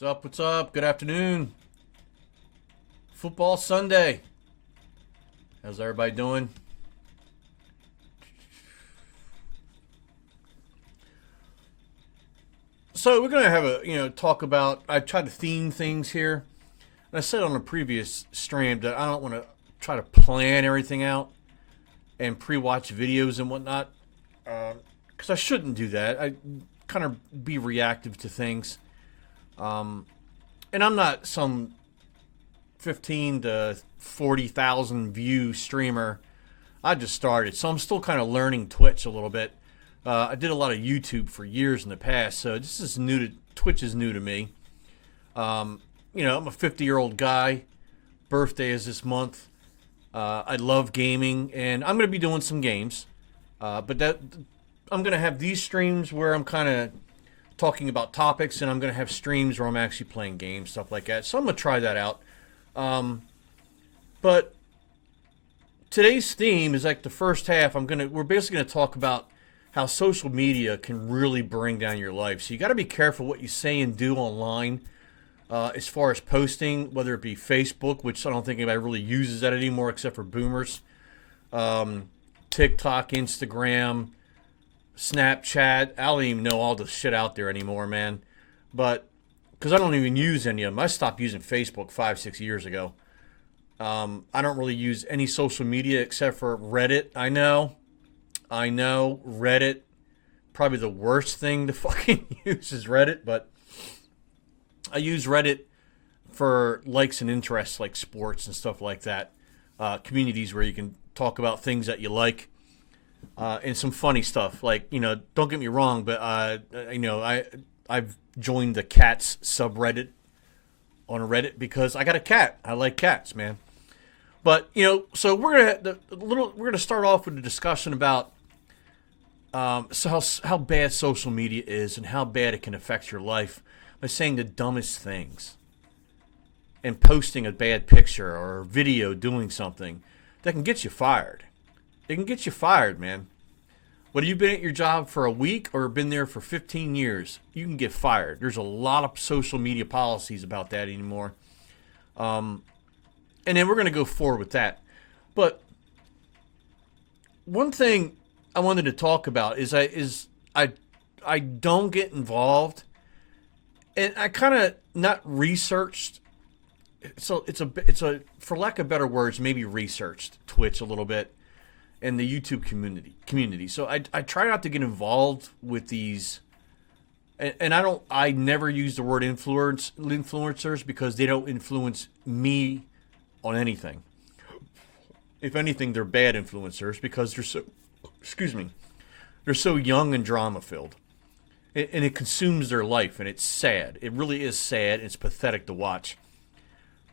What's up? What's up? Good afternoon. Football Sunday. How's everybody doing? So we're gonna have a talk about. I tried to theme things here, and I said on a previous stream that I don't want to try to plan everything out and pre-watch videos and whatnot, because I shouldn't do that. I kind of be reactive to things, and I'm not some 15 to 40,000 view streamer. I just started, so I'm still kind of learning Twitch a little bit. I did a lot of YouTube for years in the past, so this is new to Twitch is new to me. I'm a 50-year-old guy. Birthday is this month. I love gaming, and I'm going to be doing some games. But I'm going to have these streams where I'm kind of talking about topics, and I'm going to have streams where I'm actually playing games, stuff like that. So I'm going to try that out. But today's theme is like the first half. We're basically going to talk about how social media can really bring down your life. So you got to be careful what you say and do online, as far as posting, whether it be Facebook, which I don't think anybody really uses that anymore except for boomers, TikTok, Instagram, Snapchat. I don't even know all the shit out there anymore, man. But because I don't even use any of them. I stopped using Facebook 5-6 years ago. I don't really use any social media except for Reddit. I know, Reddit, probably the worst thing to fucking use is Reddit, but I use Reddit for likes and interests like sports and stuff like that. Communities where you can talk about things that you like, and some funny stuff. Like, don't get me wrong, but I've joined the cats subreddit on Reddit because I got a cat. I like cats, man. But so we're gonna start off with a discussion about how bad social media is and how bad it can affect your life by saying the dumbest things and posting a bad picture or video doing something that can get you fired. It can get you fired, man. Whether you've been at your job for a week or been there for 15 years, you can get fired. There's a lot of social media policies about that anymore. And then we're going to go forward with that. But one thing I wanted to talk about is I don't get involved, and I kind of not researched. So it's a for lack of better words, maybe researched Twitch a little bit and the YouTube community. So I try not to get involved with these, and I never use the word influencers because they don't influence me on anything. If anything, they're bad influencers because they're so young and drama filled, and it consumes their life, and it's sad. It really is sad. It's pathetic to watch.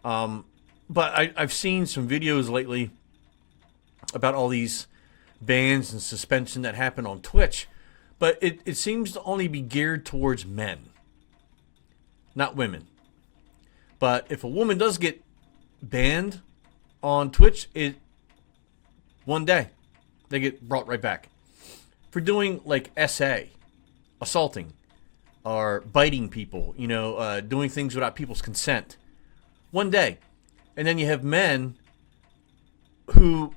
But I've seen some videos lately about all these bans and suspension that happen on Twitch, but it seems to only be geared towards men, not women. But if a woman does get banned on Twitch, one day they get brought right back for doing like assaulting or biting people, doing things without people's consent. One day. And then you have men who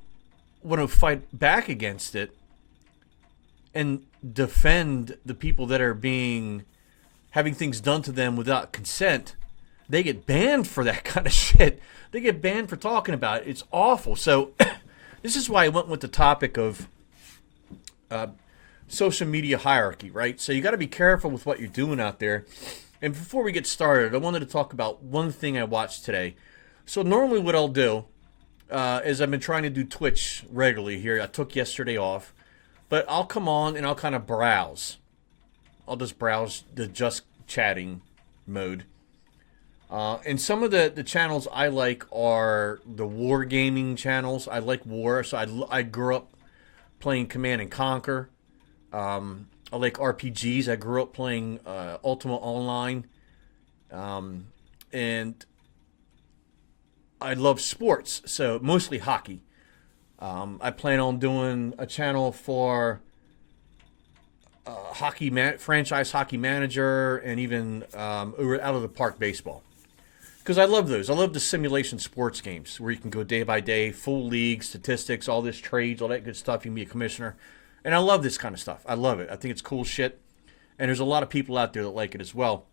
want to fight back against it and defend the people that are having things done to them without consent. They get banned for that kind of shit. They get banned for talking about it. It's awful. So this is why I went with the topic of social media hierarchy, right? So you got to be careful with what you're doing out there. And before we get started, I wanted to talk about one thing I watched today. So normally what I'll do is I've been trying to do Twitch regularly here. I took yesterday off. But I'll come on and I'll kind of browse. I'll just browse the just chatting mode. And some of the channels I like are the war gaming channels. I like war, so I grew up playing Command and Conquer. I like RPGs. I grew up playing Ultima Online. And I love sports, so mostly hockey. I plan on doing a channel for franchise hockey manager, and even over out of the park baseball. Because I love those. I love the simulation sports games where you can go day by day, full league, statistics, all this trades, all that good stuff. You can be a commissioner. And I love this kind of stuff. I love it. I think it's cool shit. And there's a lot of people out there that like it as well.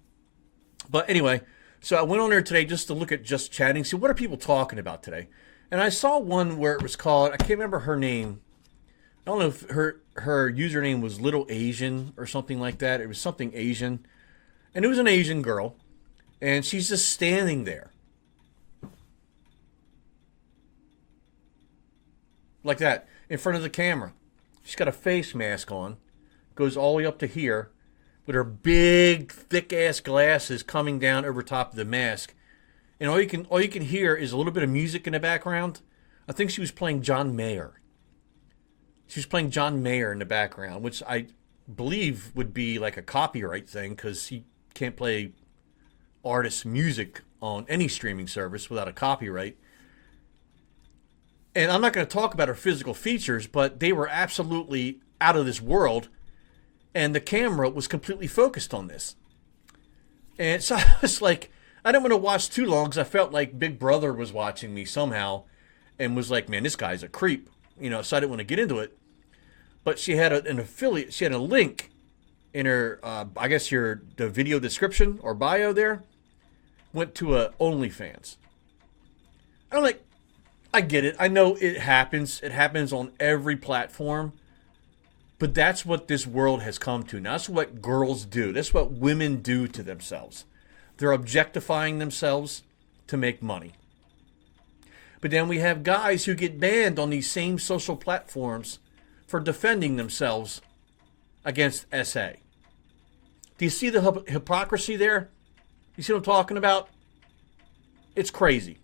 But anyway, so I went on there today just to look at Just Chatting, see what are people talking about today. And I saw one where it was called, I can't remember her name. I don't know if her username was Little Asian or something like that. It was something Asian. And it was an Asian girl. And she's just standing there. Like that, in front of the camera. She's got a face mask on. Goes all the way up to here. With her big, thick-ass glasses coming down over top of the mask. And all you can hear is a little bit of music in the background. I think she was playing John Mayer. She was playing John Mayer in the background, which I believe would be like a copyright thing because he can't play artist music on any streaming service without a copyright. And I'm not going to talk about her physical features, but they were absolutely out of this world. And the camera was completely focused on this. And so I was like, I didn't want to watch too long because I felt like Big Brother was watching me somehow and was like, man, this guy's a creep. You know, so I didn't want to get into it. But she had an affiliate, she had a link in her, I guess the video description or bio there, went to a OnlyFans. I'm like, I get it. I know it happens. It happens on every platform. But that's what this world has come to. Now, that's what girls do. That's what women do to themselves. They're objectifying themselves to make money. But then we have guys who get banned on these same social platforms for defending themselves against SA. Do you see the hypocrisy there? You see what I'm talking about? It's crazy.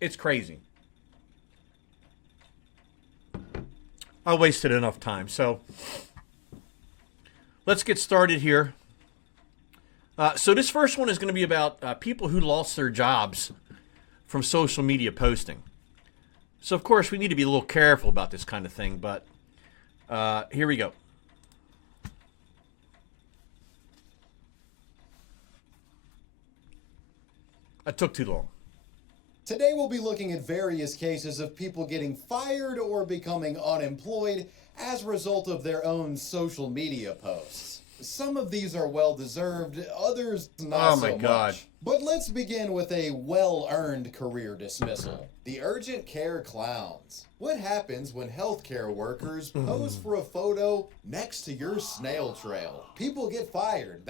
It's crazy. I wasted enough time. So let's get started here. So this first one is going to be about people who lost their jobs from social media posting. So, of course, we need to be a little careful about this kind of thing, but here we go. I took too long. Today we'll be looking at various cases of people getting fired or becoming unemployed as a result of their own social media posts. Some of these are well-deserved, others not so much. But let's begin with a well-earned career dismissal. The urgent care clowns. What happens when healthcare workers pose for a photo next to your snail trail? People get fired.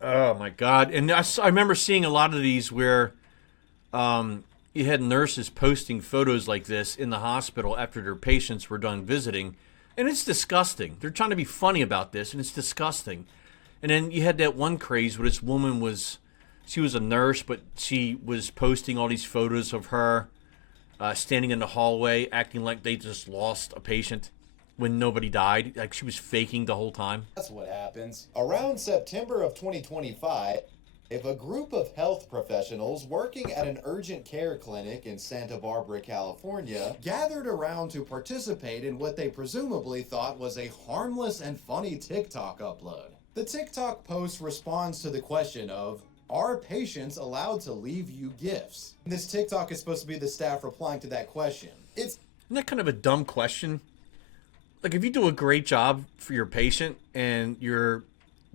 Oh my God. And I remember seeing a lot of these where you had nurses posting photos like this in the hospital after their patients were done visiting. And it's disgusting. They're trying to be funny about this, and it's disgusting. And then you had that one craze where this woman she was a nurse, but she was posting all these photos of her standing in the hallway, acting like they just lost a patient when nobody died. Like she was faking the whole time. That's what happens. Around September of 2025, if a group of health professionals working at an urgent care clinic in Santa Barbara, California, gathered around to participate in what they presumably thought was a harmless and funny TikTok upload. The TikTok post responds to the question of, are patients allowed to leave you gifts? And this TikTok is supposed to be the staff replying to that question. Isn't that kind of a dumb question? Like if you do a great job for your patient and you're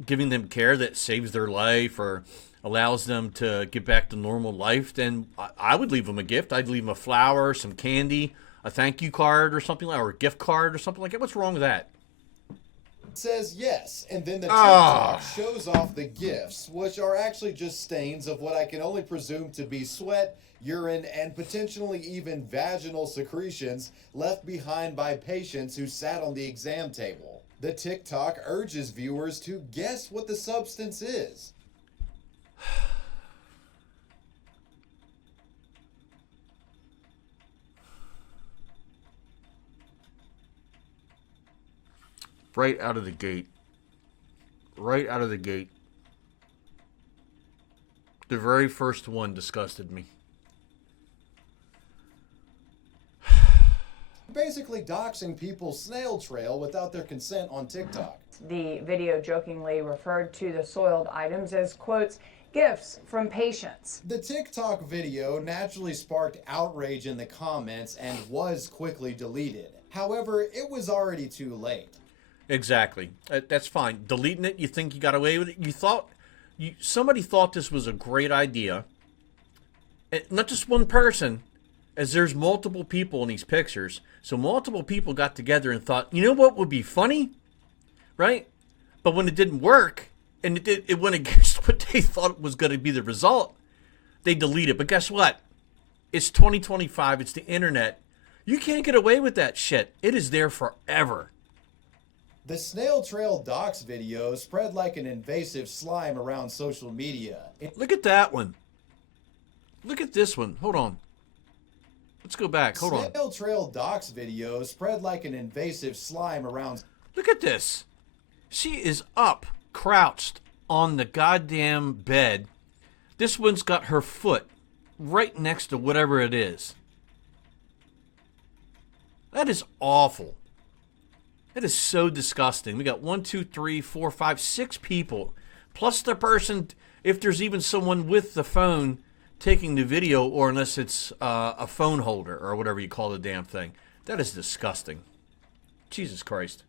giving them care that saves their life or allows them to get back to normal life, then I would leave them a gift. I'd leave them a flower, some candy, a thank you card or something like, or a gift card or something like that. What's wrong with that? It says yes, and then the TikTok shows off the gifts, which are actually just stains of what I can only presume to be sweat, urine, and potentially even vaginal secretions left behind by patients who sat on the exam table. The TikTok urges viewers to guess what the substance is. Right out of the gate. Right out of the gate. The very first one disgusted me. Basically doxing people's snail trail without their consent on TikTok. The video jokingly referred to the soiled items as, quotes, gifts from patients. The TikTok video naturally sparked outrage in the comments and was quickly deleted. However, it was already too late. Exactly. That's fine. Deleting it, you think you got away with it? Somebody thought this was a great idea. And not just one person, as there's multiple people in these pictures. So multiple people got together and thought, you know what would be funny? Right? But when it didn't work, and it went against what they thought was going to be the result, they deleted it. But guess what? It's 2025. It's the internet. You can't get away with that shit. It is there forever. The snail trail docs video spread like an invasive slime around social media. Look at that one. Look at this one. Hold on. Let's go back. Hold on. Snail trail docs video spread like an invasive slime around. Look at this. She is up, crouched on the goddamn bed. This one's got her foot right next to whatever it is. That is awful. That is so disgusting. We got 1, 2, 3, 4, 5, 6 people, plus the person, if there's even someone with the phone taking the video, or unless it's a phone holder or whatever you call the damn thing. That is disgusting. Jesus Christ.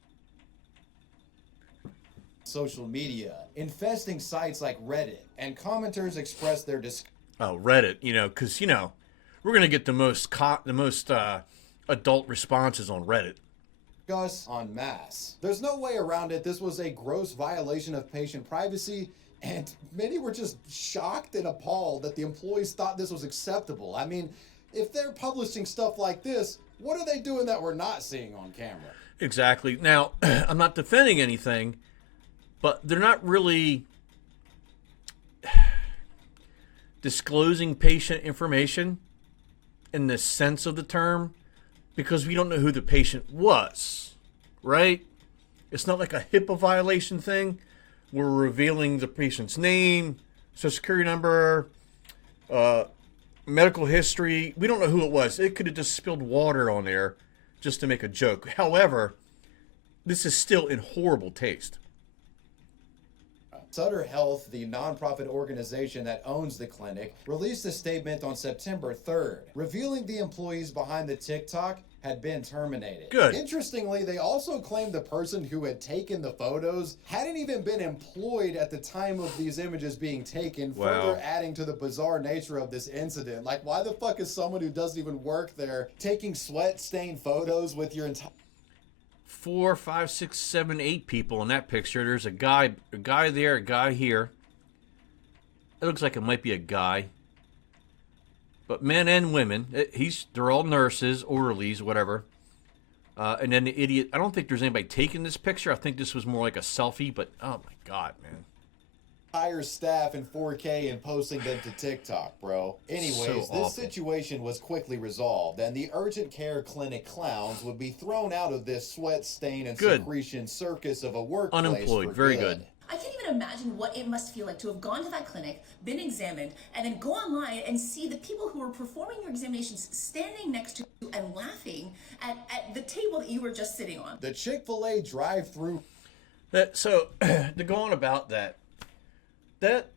Social media, infesting sites like Reddit, and commenters express their disgust. Oh, Reddit, because, we're going to get the most adult responses on Reddit. En masse. There's no way around it. This was a gross violation of patient privacy, and many were just shocked and appalled that the employees thought this was acceptable. I mean, if they're publishing stuff like this, what are they doing that we're not seeing on camera? Exactly. Now, I'm not defending anything, but they're not really disclosing patient information in the sense of the term, because we don't know who the patient was, right? It's not like a HIPAA violation thing. We're revealing the patient's name, social security number, medical history. We don't know who it was. It could have just spilled water on there just to make a joke. However, this is still in horrible taste. Sutter Health, the nonprofit organization that owns the clinic, released a statement on September 3rd, revealing the employees behind the TikTok had been terminated. Good. Interestingly, they also claimed the person who had taken the photos hadn't even been employed at the time of these images being taken, further adding to the bizarre nature of this incident. Like, why the fuck is someone who doesn't even work there taking sweat-stained photos with your entire... 4, 5, 6, 7, 8 people in that picture. There's a guy there, a guy here. It looks like it might be a guy. But men and women, they're all nurses, orderlies, whatever. And then the idiot, I don't think there's anybody taking this picture. I think this was more like a selfie, but oh my God, man. Entire staff in 4K and posting them to TikTok, bro. Anyways, this situation was quickly resolved, and the urgent care clinic clowns would be thrown out of this sweat stain and secretion circus of a workplace. Unemployed, very good. I can't even imagine what it must feel like to have gone to that clinic, been examined, and then go online and see the people who were performing your examinations standing next to you and laughing at the table that you were just sitting on. The Chick-fil-A drive-thru. So, to go on about that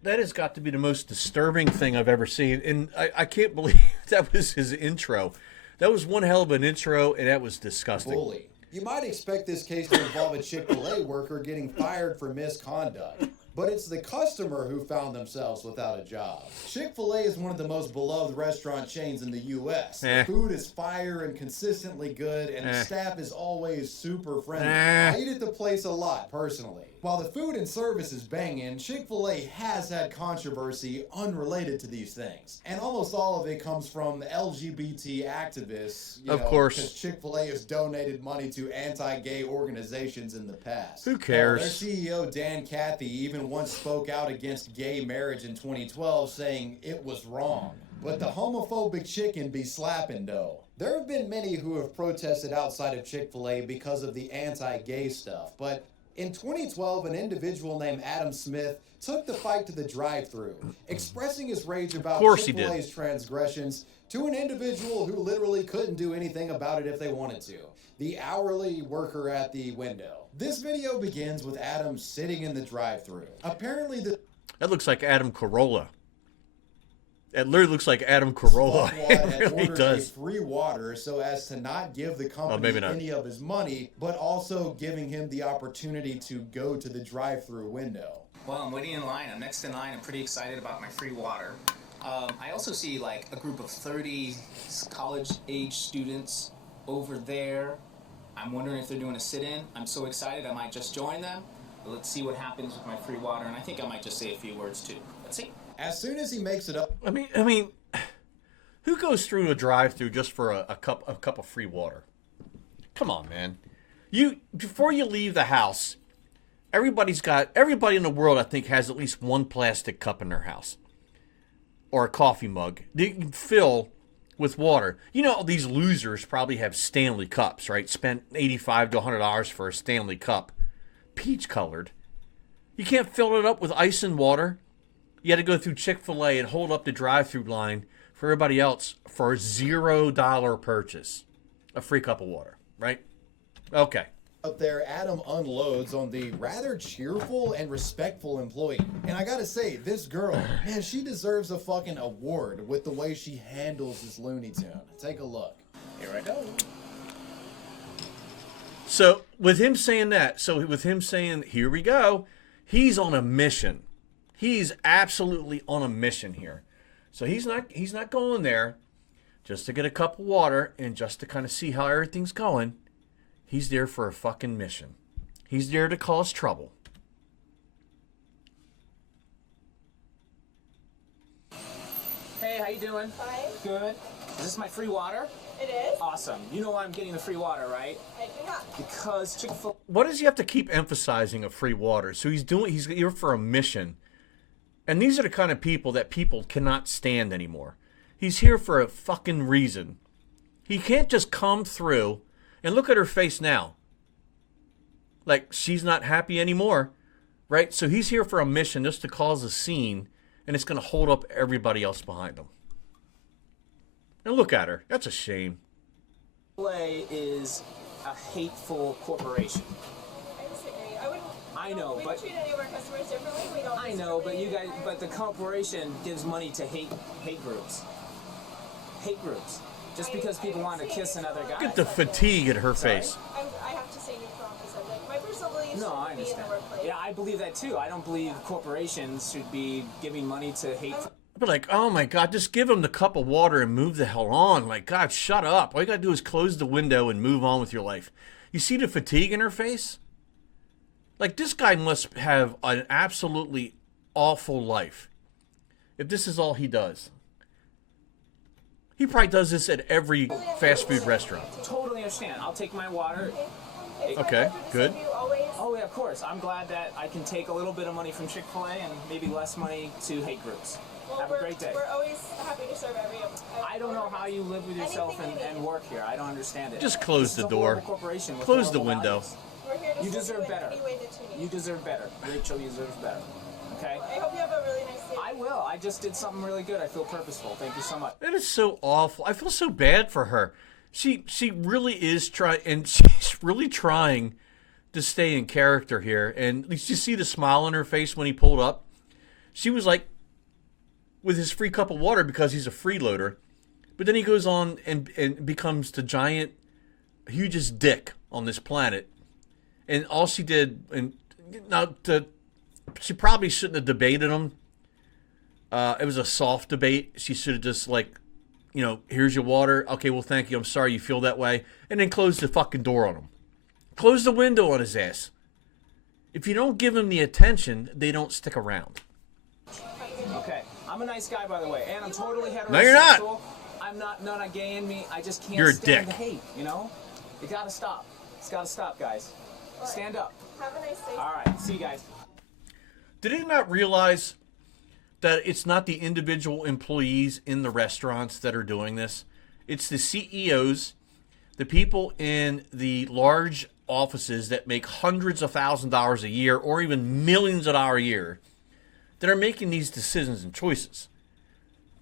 has got to be the most disturbing thing I've ever seen. And I can't believe that was his intro. That was one hell of an intro, and that was disgusting. Bully. You might expect this case to involve a Chick-fil-A worker getting fired for misconduct, but it's the customer who found themselves without a job. Chick-fil-A is one of the most beloved restaurant chains in the U.S. The food is fire and consistently good, and the staff is always super friendly. I eat at the place a lot, personally. While the food and service is banging, Chick-fil-A has had controversy unrelated to these things. And almost all of it comes from LGBT activists, of course, because Chick-fil-A has donated money to anti-gay organizations in the past. Who cares? Their CEO, Dan Cathy, even once spoke out against gay marriage in 2012, saying it was wrong. But the homophobic chicken be slapping, though. There have been many who have protested outside of Chick-fil-A because of the anti-gay stuff, but In 2012, an individual named Adam Smith took the fight to the drive-thru, expressing his rage about course he did. Chick-fil-A's transgressions to an individual who literally couldn't do anything about it if they wanted to, the hourly worker at the window. This video begins with Adam sitting in the drive-thru. Apparently That looks like Adam Carolla. It literally looks like Adam Carolla. It really does. Free water so as to not give the company any of his money, but also giving him the opportunity to go to the drive-thru window. Well, I'm waiting in line. I'm next in line. I'm pretty excited about my free water. I also see like a group of 30 college-age students over there. I'm wondering if they're doing a sit-in. I'm so excited I might just join them. But let's see what happens with my free water, and I think I might just say a few words too. Let's see. As soon as he makes it up, I mean, who goes through a drive-thru just for a cup of free water? Come on, man. Before you leave the house, everybody in the world, I think, has at least one plastic cup in their house or a coffee mug that you can fill with water. You know, these losers probably have Stanley cups, right? Spent $85 to $100 for a Stanley cup, peach-colored. You can't fill it up with ice and water. You had to go through Chick-fil-A and hold up the drive-thru line for everybody else for a $0 purchase. A free cup of water, right? Okay. Up there, Adam unloads on the rather cheerful and respectful employee. And I gotta say, this girl, man, she deserves a fucking award with the way she handles this Looney Tune. Take a look. Here I go. So with him saying that, here we go, he's on a mission. He's absolutely on a mission here. So he's not going there just to get a cup of water and just to kind of see how everything's going. He's there for a fucking mission. He's there to cause trouble. Hey, how you doing? Hi. Good. Is this my free water? It is. Awesome. You know why I'm getting the free water, right? I do not. Because Chick-fil-A... What does he have to keep emphasizing of free water? So he's here for a mission. And these are the kind of people that people cannot stand anymore. He's here for a fucking reason. He can't just come through and look at her face now. Like she's not happy anymore, right? So he's here for a mission just to cause a scene, and it's going to hold up everybody else behind him. And look at her. That's a shame. Chick-fil-A is a hateful corporation. I disagree. I know, we but don't treat any of our customers differently. We don't. I know, but you guys, but the corporation gives money to hate groups. Hate groups. Just because people want to kiss another guy. Look at the fatigue in her face. I have to say neutral on the subject. My personal beliefs No, I should be in understand. the workplace. Yeah, I believe that too. I don't believe corporations should be giving money to hate. I'd be like, oh my God, just give him the cup of water and move the hell on. Like, God, shut up. All you got to do is close the window and move on with your life. You see the fatigue in her face? Like, this guy must have an absolutely awful life if this is all he does. He probably does this at every fast food restaurant. Totally understand. I'll take my water. It's my Okay, pleasure to good. serve you always. Oh yeah, of course. I'm glad that I can take a little bit of money from Chick-fil-A and maybe less money to hate groups. Well, Have a great day. We're always happy to serve every. I don't know how you live with yourself Anything you and need. work here. I don't understand it. Just close This the is a door. horrible corporation with Close the horrible window. values. We're here to You serve deserve you in better. any way that you need. You deserve better. Rachel, you deserve better. Okay? I hope you have a really nice day. I will. I just did something really good. I feel purposeful. Thank you so much. That is so awful. I feel so bad for her. She really is trying, and she's really trying to stay in character here. And at least you see the smile on her face when he pulled up. She was like, with his free cup of water because he's a freeloader. But then he goes on and becomes the giant, hugest dick on this planet. And all she did, and now she probably shouldn't have debated him. It was a soft debate. She should have just like, you know, here's your water. Okay, well, thank you. I'm sorry you feel that way. And then close the fucking door on him. Close the window on his ass. If you don't give him the attention, they don't stick around. Okay. I'm a nice guy, by the way, and I'm totally heterosexual. No, you're not. I'm not gay in me. I just can't You're a stand dick. the hate, you know? You gotta stop. It's gotta stop, guys. Stand up. Have a nice day. All right. See you guys. Did he not realize that it's not the individual employees in the restaurants that are doing this? It's the CEOs, the people in the large offices that make hundreds of thousands of dollars a year or even millions of dollars a year that are making these decisions and choices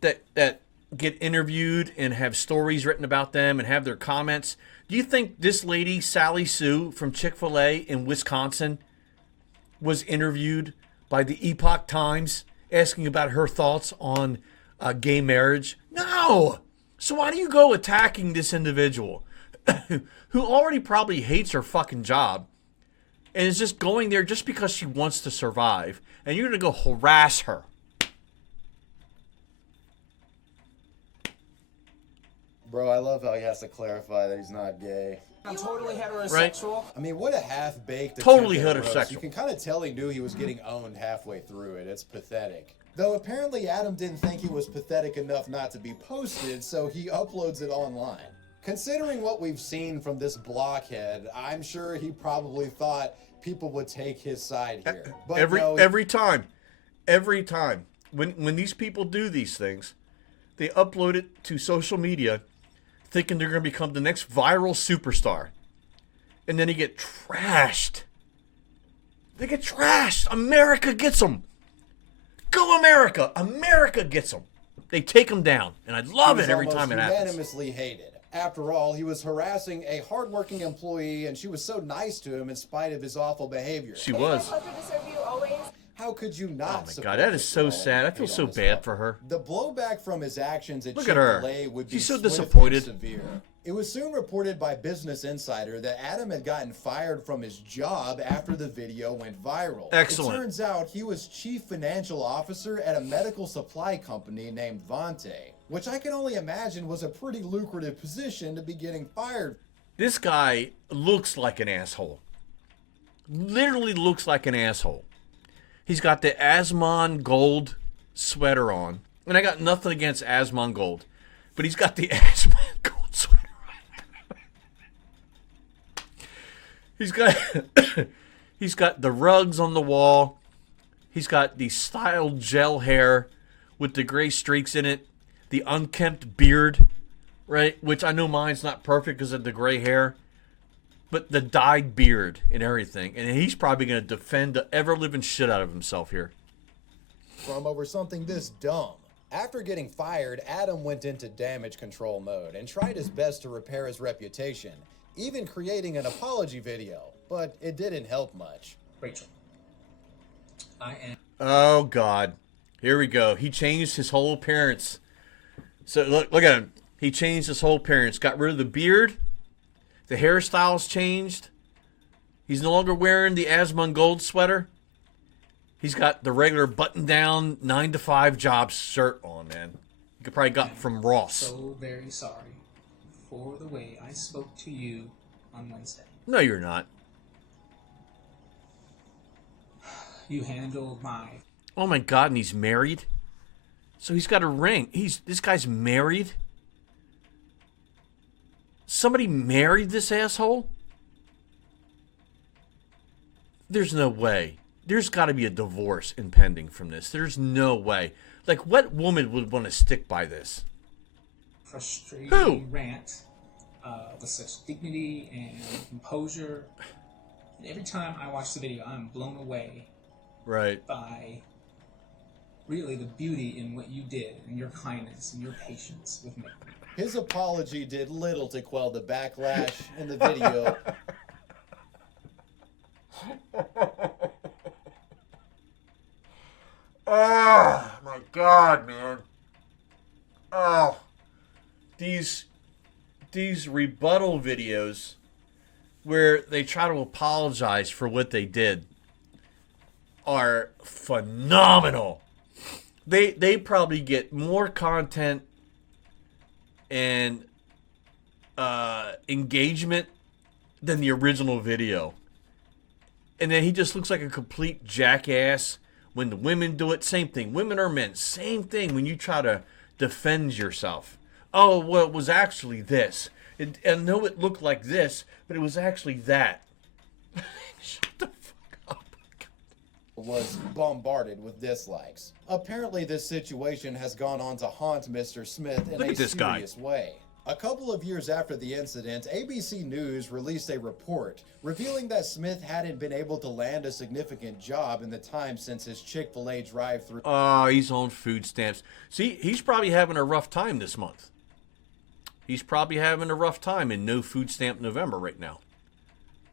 that get interviewed and have stories written about them and have their comments. Do you think this lady, Sally Sue from Chick-fil-A in Wisconsin, was interviewed by the Epoch Times asking about her thoughts on gay marriage? No! So why do you go attacking this individual who already probably hates her fucking job and is just going there just because she wants to survive, and you're going to go harass her? Bro, I love how he has to clarify that he's not gay. I'm totally heterosexual. I mean, what a half-baked Totally attempt at a roast. heterosexual. You can kind of tell he knew he was getting owned halfway through it. It's pathetic. Though apparently Adam didn't think he was pathetic enough not to be posted, so he uploads it online. Considering what we've seen from this blockhead, I'm sure he probably thought people would take his side here. But Every time when these people do these things, they upload it to social media thinking they're going to become the next viral superstar. And then they get trashed. They get trashed. America gets them. Go America. America gets them. They take them down. And I love it every time it happens. Unanimously hated. After all, he was harassing a hardworking employee, and she was so nice to him in spite of his awful behavior. She was. Pleasure to serve you always. How could you not? Oh my support God, that is this so girl sad. I and feel hate so on this bad couple? for her. The blowback from his actions at Look at her. Chick-fil-A would be She's so swift and disappointed. severe. It was soon reported by Business Insider that Adam had gotten fired from his job after the video went viral. Excellent. It turns out he was chief financial officer at a medical supply company named Vontae, which I can only imagine was a pretty lucrative position to be getting fired. This guy looks like an asshole. Literally looks like an asshole. He's got the Asmon Gold sweater on. And I got nothing against Asmon Gold. But he's got the Asmon Gold sweater on. He's got the rugs on the wall. He's got the styled gel hair with the gray streaks in it. The unkempt beard, right? Which I know mine's not perfect because of the gray hair. But the dyed beard and everything. And he's probably going to defend the ever-living shit out of himself here. From over something this dumb. After getting fired, Adam went into damage control mode and tried his best to repair his reputation, even creating an apology video, but it didn't help much. Rachel, I am. Oh, God. Here we go. He changed his whole appearance. So, look at him. He changed his whole appearance. Got rid of the beard. The hairstyle's changed. He's no longer wearing the Asmon Gold sweater. He's got the regular button-down 9-to-5 job shirt on, man. You could probably got from Ross. So very sorry for the way I spoke to you on Wednesday. No, you're not. You handled my... Oh, my God, and he's married? So he's got a ring. This guy's married? Somebody married this asshole? There's no way. There's got to be a divorce impending from this. There's no way. Like, what woman would want to stick by this? frustrating Who? rant with such dignity and composure. And every time I watch the video, I'm blown away Right. by really the beauty in what you did and your kindness and your patience with me. His apology did little to quell the backlash in the video. Oh my God, man. Oh, these rebuttal videos where they try to apologize for what they did are phenomenal. They probably get more content and engagement than the original video. And then he just looks like a complete jackass. When the women do it, same thing. Women or men, same thing when you try to defend yourself. Oh, well, it was actually this. I know it looked like this, but it was actually that. Shut the fuck up. Was bombarded with dislikes. Apparently, this situation has gone on to haunt Mr. Smith in Look a at this guy. serious way. A couple of years after the incident, ABC News released a report revealing that Smith hadn't been able to land a significant job in the time since his Chick-fil-A drive-thru. Oh, he's on food stamps. See, he's probably having a rough time this month. He's probably having a rough time in no food stamp November right now.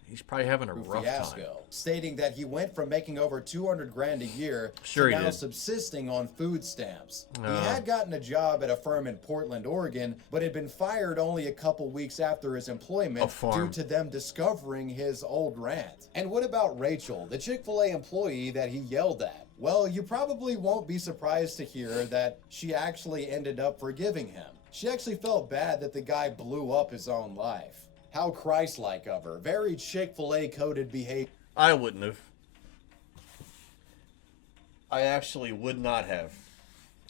He's probably having a rough time. Stating that he went from making over $200,000 a year Sure to he now did. subsisting on food stamps. He had gotten a job at a firm in Portland, Oregon, but had been fired only a couple weeks after his employment due to them discovering his old rant. And what about Rachel, the Chick-fil-A employee that he yelled at? Well, you probably won't be surprised to hear that she actually ended up forgiving him. She actually felt bad that the guy blew up his own life. How Christ-like of her. Very Chick-fil-A coded behavior. I wouldn't have. I actually would not have.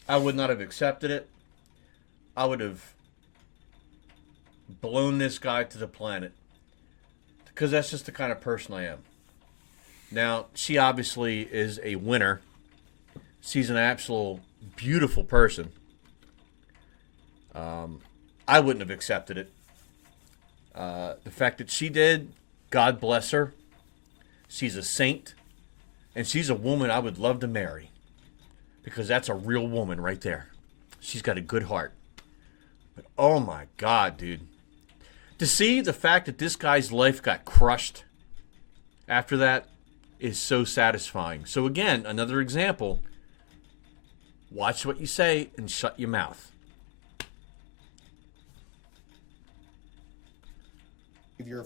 I would not have accepted it. I would have blown this guy to the planet. Because that's just the kind of person I am. Now, she obviously is a winner. She's an absolute beautiful person. I wouldn't have accepted it. The fact that she did, God bless her. She's a saint. And she's a woman I would love to marry. Because that's a real woman right there. She's got a good heart. But oh my God, dude. To see the fact that this guy's life got crushed after that is so satisfying. So again, another example. Watch what you say and shut your mouth.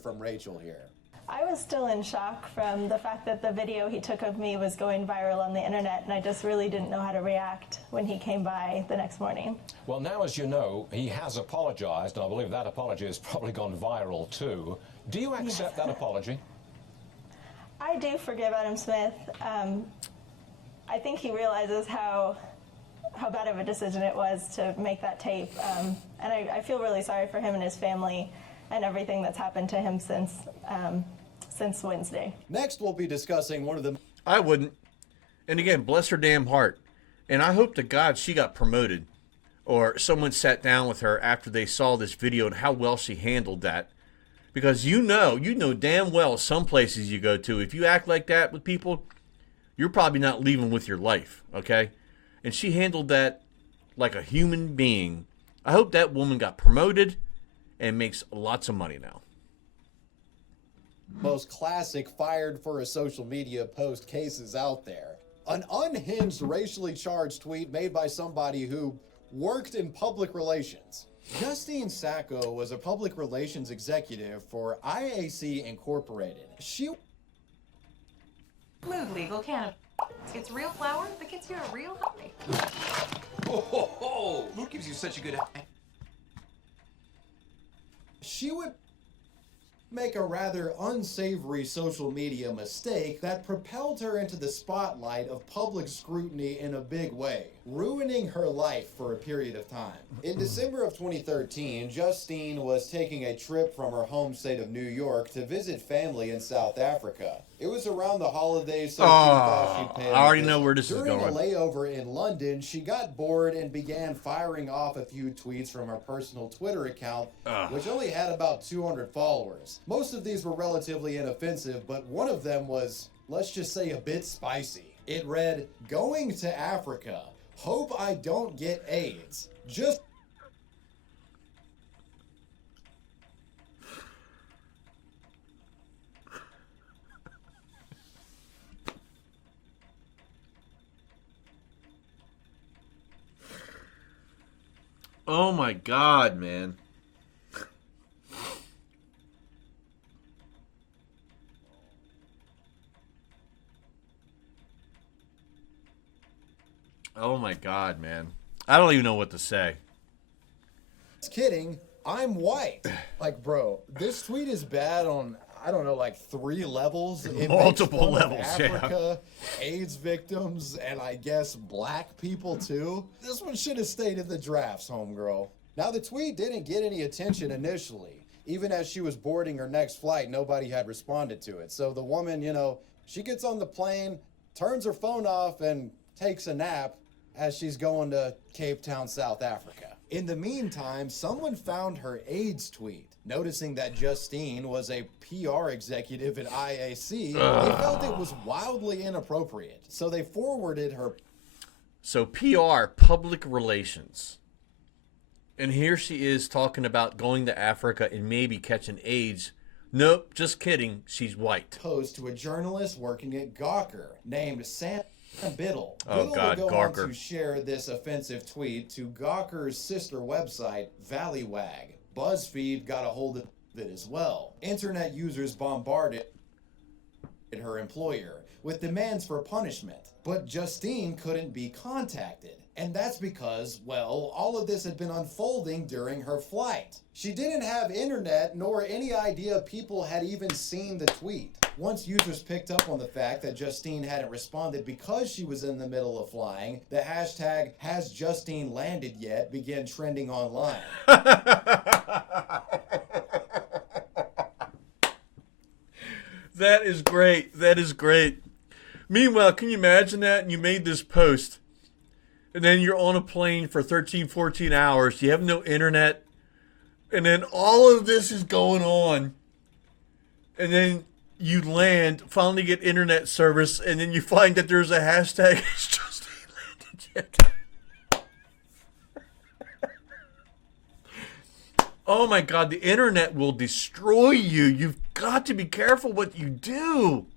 From Rachel here. I was still in shock from the fact that the video he took of me was going viral on the internet, and I just really didn't know how to react when he came by the next morning. Well, now, as you know, he has apologized, and I believe that apology has probably gone viral too. Do you accept that apology? I do forgive Adam Smith. I think he realizes how bad of a decision it was to make that tape, and I feel really sorry for him and his family and everything that's happened to him since Wednesday. Next, we'll be discussing one of the... I wouldn't. And again, bless her damn heart. And I hope to God she got promoted. Or someone sat down with her after they saw this video and how well she handled that. Because you know damn well some places you go to, if you act like that with people, you're probably not leaving with your life, okay? And she handled that like a human being. I hope that woman got promoted and makes lots of money now. Most classic fired for a social media post cases out there. An unhinged, racially charged tweet made by somebody who worked in public relations. Justine Sacco was a public relations executive for IAC Incorporated. She... Mood legal cannabis. It's real flower that gets you a real high. Ho, ho, ho! Who gives you such a good... She would make a rather unsavory social media mistake that propelled her into the spotlight of public scrutiny in a big way, ruining her life for a period of time. In December of 2013, Justine was taking a trip from her home state of New York to visit family in South Africa. It was around the holidays, so she thought she'd pay I already know where this is going. During a layover in London, she got bored and began firing off a few tweets from her personal Twitter account, which only had about 200 followers. Most of these were relatively inoffensive, but one of them was, let's just say, a bit spicy. It read, "Going to Africa. Hope I don't get AIDS. Just..." Oh my God, man. Oh my God, man. I don't even know what to say. Just kidding. I'm white. Like, bro, this tweet is bad on, I don't know, like 3 levels. It Multiple makes fun of levels, Africa, AIDS victims, and I guess black people too. This one should have stayed in the drafts, homegirl. Now, the tweet didn't get any attention initially. Even as she was boarding her next flight, nobody had responded to it. So the woman, she gets on the plane, turns her phone off, and takes a nap as she's going to Cape Town, South Africa. In the meantime, someone found her AIDS tweet. Noticing that Justine was a PR executive at IAC, they felt it was wildly inappropriate. So they forwarded her. So PR, public relations. And here she is talking about going to Africa and maybe catching AIDS. Nope, just kidding. She's white. Post to a journalist working at Gawker named Sam Biddle. Oh, Biddle God, would go on Gawker. to share this offensive tweet to Gawker's sister website, Valleywag. BuzzFeed got a hold of it as well. Internet users bombarded her employer with demands for punishment, but Justine couldn't be contacted. And that's because, well, all of this had been unfolding during her flight. She didn't have internet nor any idea people had even seen the tweet. Once users picked up on the fact that Justine hadn't responded because she was in the middle of flying, the hashtag #HasJustineLandedYet began trending online. That is great. That is great. Meanwhile, can you imagine that? And you made this post. And then you're on a plane for 13, 14 hours. You have no internet. And then all of this is going on. And then you land, finally get internet service. And then you find that there's a hashtag. It's just landed yet. Oh my God, the internet will destroy you. You've got to be careful what you do.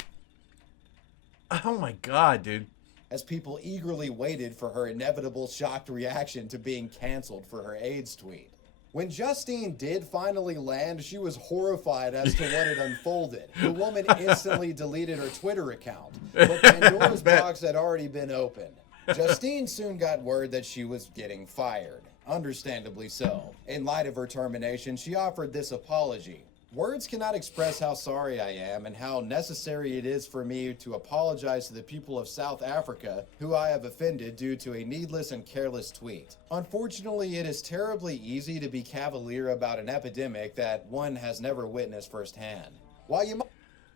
Oh my God, dude. As people eagerly waited for her inevitable shocked reaction to being canceled for her AIDS tweet. When Justine did finally land, she was horrified as to what had unfolded. The woman instantly deleted her Twitter account, but Pandora's box had already been opened. Justine soon got word that she was getting fired. Understandably so. In light of her termination, she offered this apology. Words cannot express how sorry I am and how necessary it is for me to apologize to the people of South Africa who I have offended due to a needless and careless tweet. Unfortunately, it is terribly easy to be cavalier about an epidemic that one has never witnessed firsthand. While you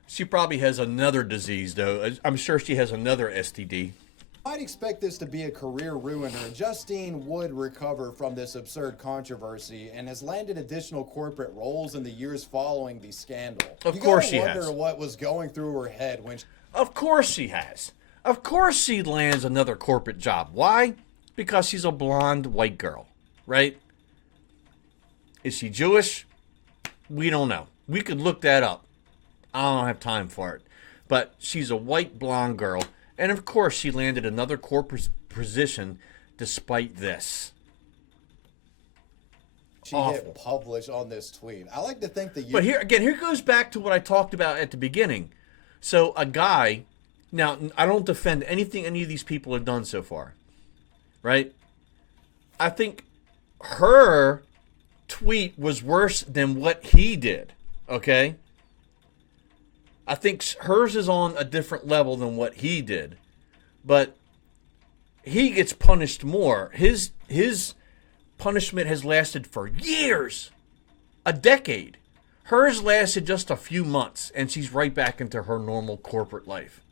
She probably has another disease, though. I'm sure she has another STD. might expect this to be a career ruiner, Justine would recover from this absurd controversy and has landed additional corporate roles in the years following the scandal. Of course she has. You wonder what was going through her head when Of course she has. Of course she lands another corporate job. Why? Because she's a blonde white girl, right? Is she Jewish? We don't know. We could look that up. I don't have time for it. But she's a white blonde girl. And of course she landed another corporate position despite this. she Awful. hit publish on this tweet. I like to think that But here goes back to what I talked about at the beginning. So a guy, now I don't defend anything any of these people have done so far, right? I think her tweet was worse than what he did, okay? I think hers is on a different level than what he did. But he gets punished more. His punishment has lasted for years. A decade. Hers lasted just a few months, and she's right back into her normal corporate life.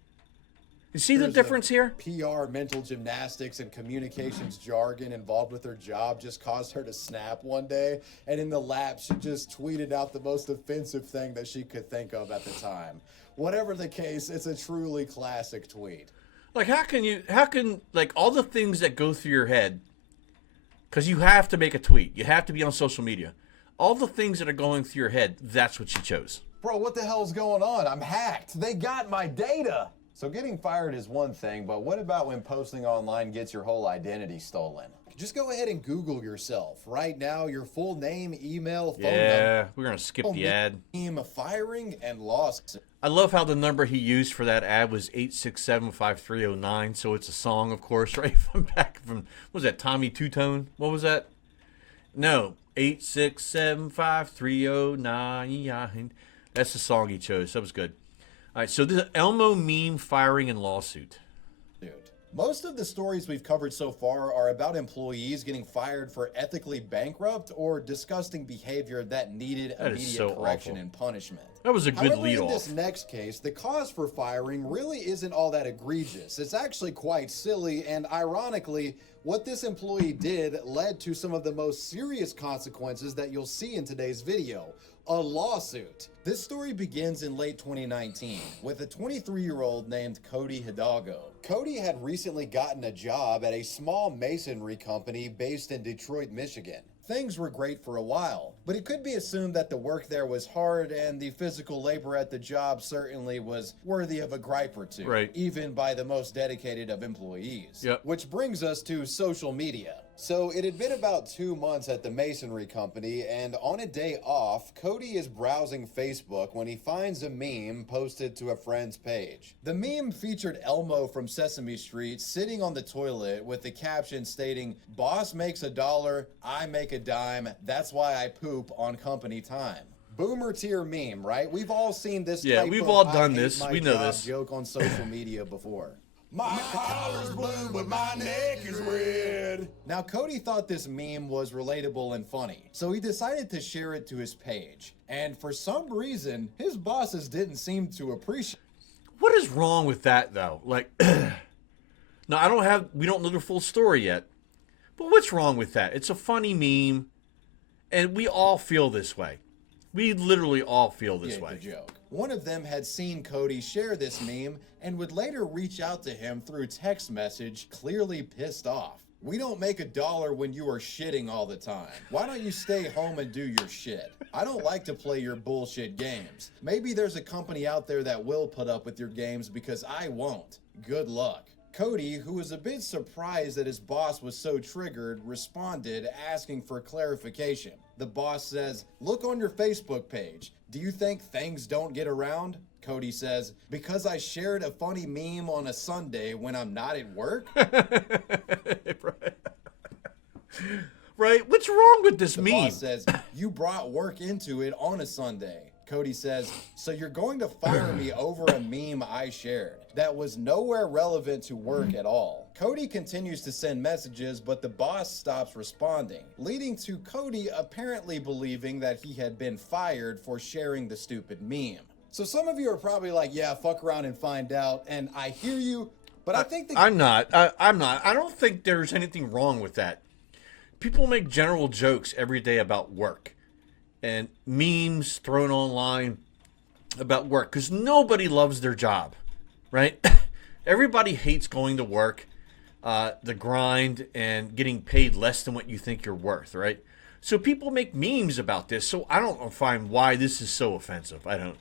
You see the difference here? PR, mental gymnastics, and communications jargon involved with her job just caused her to snap one day, and in the lapse, she just tweeted out the most offensive thing that she could think of at the time. Whatever the case, it's a truly classic tweet. Like, how can like all the things that go through your head, because you have to make a tweet, you have to be on social media, all the things that are going through your head, that's what she chose. Bro, what the hell's going on? I'm hacked. They got my data. So getting fired is one thing, but what about when posting online gets your whole identity stolen? Just go ahead and Google yourself. Right now, your full name, email, phone number. Yeah, we're going to skip the ad. Name, firing, and loss. I love how the number he used for that ad was 867-5309. So it's a song, of course, right? From back from, what was that, Tommy Two-Tone? What was that? No, 867-5309. That's the song he chose. That was good. All right, so this is Elmo meme firing and lawsuit. Most of the stories we've covered so far are about employees getting fired for ethically bankrupt or disgusting behavior that needed That is immediate so correction awful. and punishment. That was a good However, lead in off. this next case, the cause for firing really isn't all that egregious. It's actually quite silly, and ironically, what this employee did led to some of the most serious consequences that you'll see in today's video. A lawsuit. This story begins in late 2019 with a 23-year-old named Cody Hidalgo. Cody had recently gotten a job at a small masonry company based in Detroit, Michigan. Things were great for a while, but it could be assumed that the work there was hard and the physical labor at the job certainly was worthy of a gripe or two, Right. even by the most dedicated of employees. Yep. Which brings us to social media. So it had been about 2 months at the masonry company, and on a day off, Cody is browsing Facebook when he finds a meme posted to a friend's page. The meme featured Elmo from Sesame Street sitting on the toilet with the caption stating, "Boss makes $1, I make a dime, that's why I poop on company time." Boomer tier meme, right? We've all seen this Yeah, type we've of all "I done hate this. my We know job" this. joke on social media before. My collar's blue, but my neck is red. Now, Cody thought this meme was relatable and funny, so he decided to share it to his page. And for some reason, his bosses didn't seem to appreciate. What is wrong with that, though? Like, now we don't know the full story yet, but what's wrong with that? It's a funny meme, and we all feel this way. We literally all feel this way. The joke. One of them had seen Cody share this meme and would later reach out to him through text message, clearly pissed off. "We don't make $1 when you are shitting all the time. Why don't you stay home and do your shit? I don't like to play your bullshit games. Maybe there's a company out there that will put up with your games because I won't. Good luck." Cody, who was a bit surprised that his boss was so triggered, responded asking for clarification. The boss says, "Look on your Facebook page. Do you think things don't get around?" Cody says, "Because I shared a funny meme on a Sunday when I'm not at work?" Right? What's wrong with this meme? Boss says, "You brought work into it on a Sunday." Cody says, "So you're going to fire me over a meme I shared that was nowhere relevant to work at all." Cody continues to send messages, but the boss stops responding, leading to Cody apparently believing that he had been fired for sharing the stupid meme. So some of you are probably like, "Yeah, fuck around and find out," and I hear you, but I think I'm not. I'm not. I don't think there's anything wrong with that. People make general jokes every day about work and memes thrown online about work because nobody loves their job, right? Everybody hates going to work, the grind, and getting paid less than what you think you're worth, right? So people make memes about this. So I don't find why this is so offensive. I don't.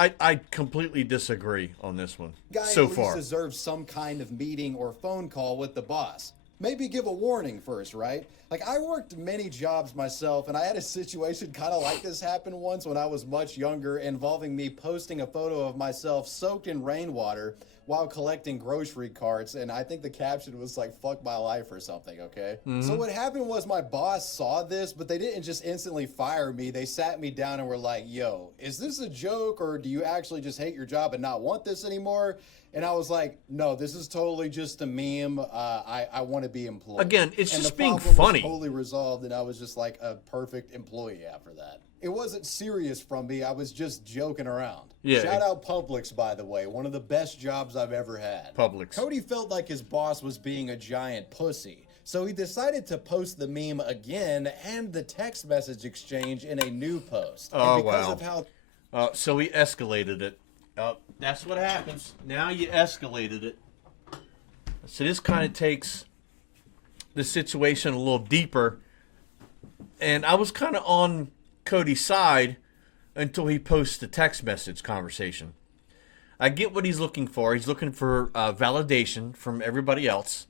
I completely disagree on this one guy so at least far. deserves some kind of meeting or phone call with the boss. Maybe give a warning first, right? Like, I worked many jobs myself, and I had a situation kind of like this happen once when I was much younger, involving me posting a photo of myself soaked in rainwater while collecting grocery carts, and I think the caption was like, "fuck my life" or something, okay? So what happened was my boss saw this, but they didn't just instantly fire me. They sat me down and were like, "Yo, is this a joke, or do you actually just hate your job and not want this anymore?" And I was like, "No, this is totally just a meme. I want to be employed." Again, it's And just the being problem was funny. totally resolved, and I was just like a perfect employee after that. It wasn't serious from me. I was just joking around. Yeah. Shout out Publix, by the way. One of the best jobs I've ever had. Publix. Cody felt like his boss was being a giant pussy, so he decided to post the meme again and the text message exchange in a new post. Oh, and because wow. of how So he escalated it. That's what happens. Now you escalated it. So this kind of takes the situation a little deeper. And I was kind of on Cody's side until he posts the text message conversation. I get what he's looking for. He's looking for validation from everybody else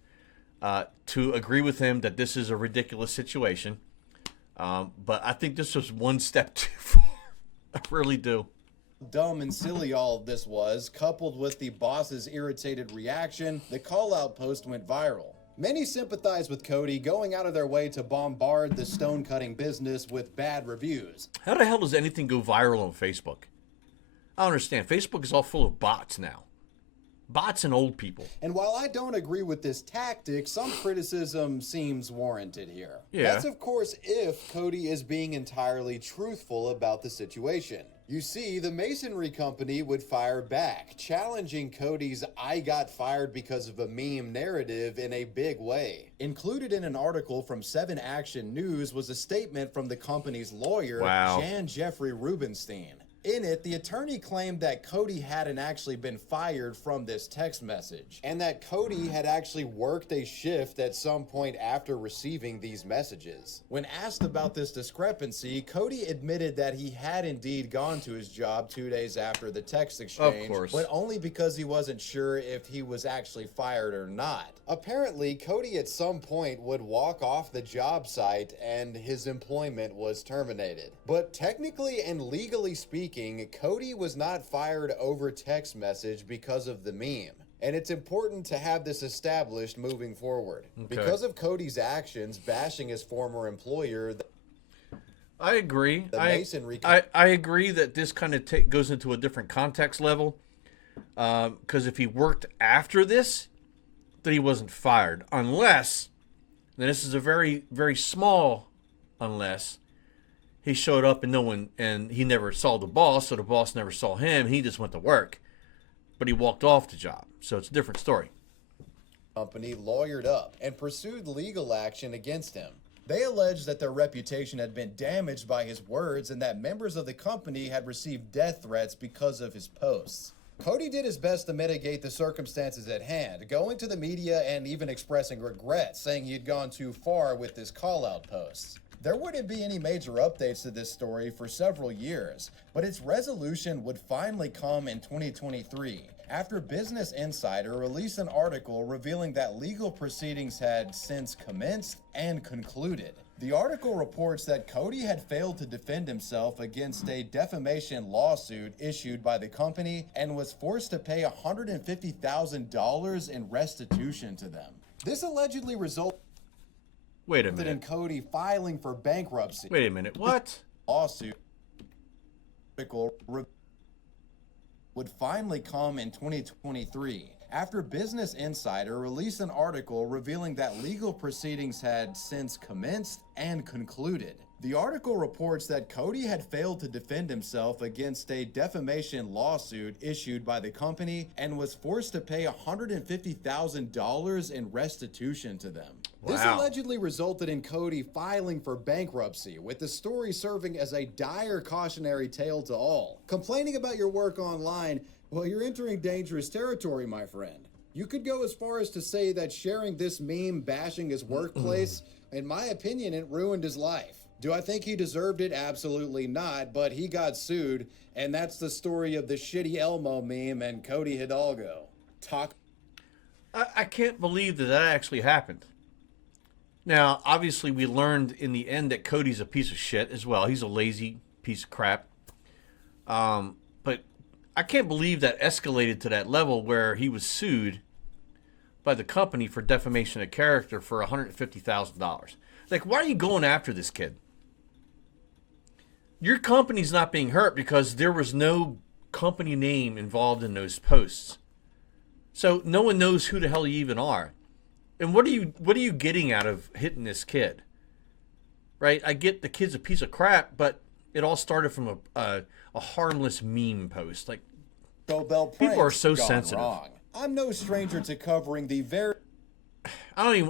to agree with him that this is a ridiculous situation. But I think this was one step too far. I really do. dumb and silly all of this was, coupled with the boss's irritated reaction, the call-out post went viral. Many sympathize with Cody, going out of their way to bombard the stone-cutting business with bad reviews. How the hell does anything go viral on Facebook? I don't understand. Facebook is all full of bots now. Bots and old people. And while I don't agree with this tactic, some criticism seems warranted here. Yeah. That's of course if Cody is being entirely truthful about the situation. You see, the masonry company would fire back, challenging Cody's "I got fired because of a meme" narrative in a big way. Included in an article from 7 Action News was a statement from the company's lawyer, Jan Jeffrey Rubenstein. In it, the attorney claimed that Cody hadn't actually been fired from this text message, and that Cody had actually worked a shift at some point after receiving these messages. When asked about this discrepancy, Cody admitted that he had indeed gone to his job 2 days after the text exchange, but only because he wasn't sure if he was actually fired or not. Apparently, Cody at some point would walk off the job site and his employment was terminated. But technically and legally speaking, Cody was not fired over text message because of the meme. And it's important to have this established moving forward. Because of Cody's actions bashing his former employer, I agree. I agree that this kind of goes into a different context level. Because if he worked after this, then he wasn't fired. Unless, and this is a very, very small unless, he showed up and he never saw the boss, so the boss never saw him. He just went to work, but he walked off the job. So it's a different story. Company lawyered up and pursued legal action against him. They alleged that their reputation had been damaged by his words and that members of the company had received death threats because of his posts. Cody did his best to mitigate the circumstances at hand, going to the media and even expressing regret, saying he had gone too far with his call-out posts. There wouldn't be any major updates to this story for several years, but its resolution would finally come in 2023, after Business Insider released an article revealing that legal proceedings had since commenced and concluded. The article reports that Cody had failed to defend himself against a defamation lawsuit issued by the company and was forced to pay $150,000 in restitution to them. This allegedly resulted in Cody filing for bankruptcy. Wait a minute, what? Lawsuit would finally come in 2023, after Business Insider released an article revealing that legal proceedings had since commenced and concluded. The article reports that Cody had failed to defend himself against a defamation lawsuit issued by the company and was forced to pay $150,000 in restitution to them. Wow. This allegedly resulted in Cody filing for bankruptcy, with the story serving as a dire cautionary tale to all. Complaining about your work online, well, you're entering dangerous territory, my friend. You could go as far as to say that sharing this meme bashing his workplace, in my opinion, it ruined his life. Do I think he deserved it? Absolutely not, but he got sued, and that's the story of the shitty Elmo meme and Cody Hidalgo. I can't believe that actually happened. Now, obviously, we learned in the end that Cody's a piece of shit as well. He's a lazy piece of crap. But I can't believe that escalated to that level where he was sued by the company for defamation of character for $150,000. Like, why are you going after this kid? Your company's not being hurt because there was no company name involved in those posts. So no one knows who the hell you even are. And what are you getting out of hitting this kid? Right? I get the kid's a piece of crap, but it all started from a harmless meme post. Like, people are so sensitive. Wrong. I'm no stranger to covering the I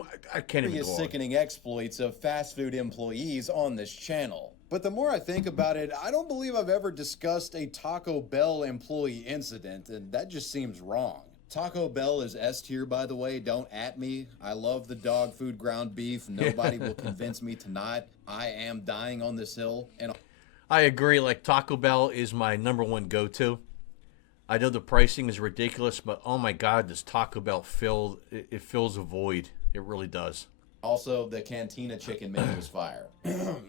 can't even go on. Sickening exploits of fast food employees on this channel. But the more I think about it, I don't believe I've ever discussed a Taco Bell employee incident, and that just seems wrong. Taco Bell is S tier, by the way. Don't at me. I love the dog food ground beef. Nobody will convince me to not. I am dying on this hill. And I agree. Like, Taco Bell is my #1 go-to. I know the pricing is ridiculous, but oh my God, does Taco Bell it fills a void. It really does. Also, the Cantina chicken menu is fire.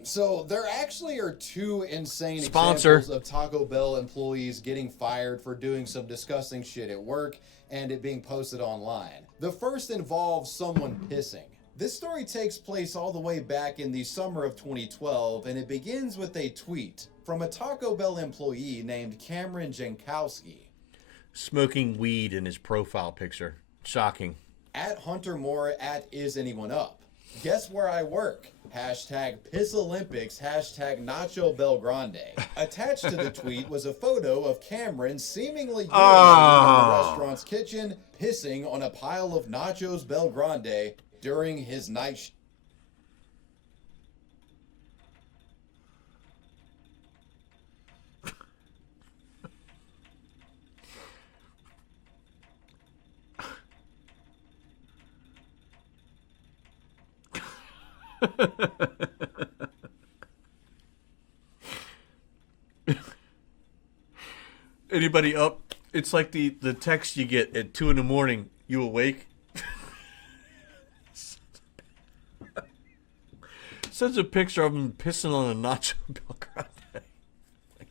So there actually are 2 insane Sponsor. examples of Taco Bell employees getting fired for doing some disgusting shit at work and it being posted online. The first involves someone pissing. This story takes place all the way back in the summer of 2012, and it begins with a tweet from a Taco Bell employee named Cameron Jankowski. smoking weed in his profile picture. Shocking. At Hunter Moore at Is Anyone Up. Guess where I work? Hashtag Piss Olympics, hashtag Nacho Belgrande. Attached to the tweet was a photo of Cameron seemingly urinating in the restaurant's kitchen, pissing on a pile of Nachos Belgrande during his night shift. Anybody up? It's like the text you get at 2 in the morning. You awake? Sends a picture of him pissing on a Nacho Belgrande.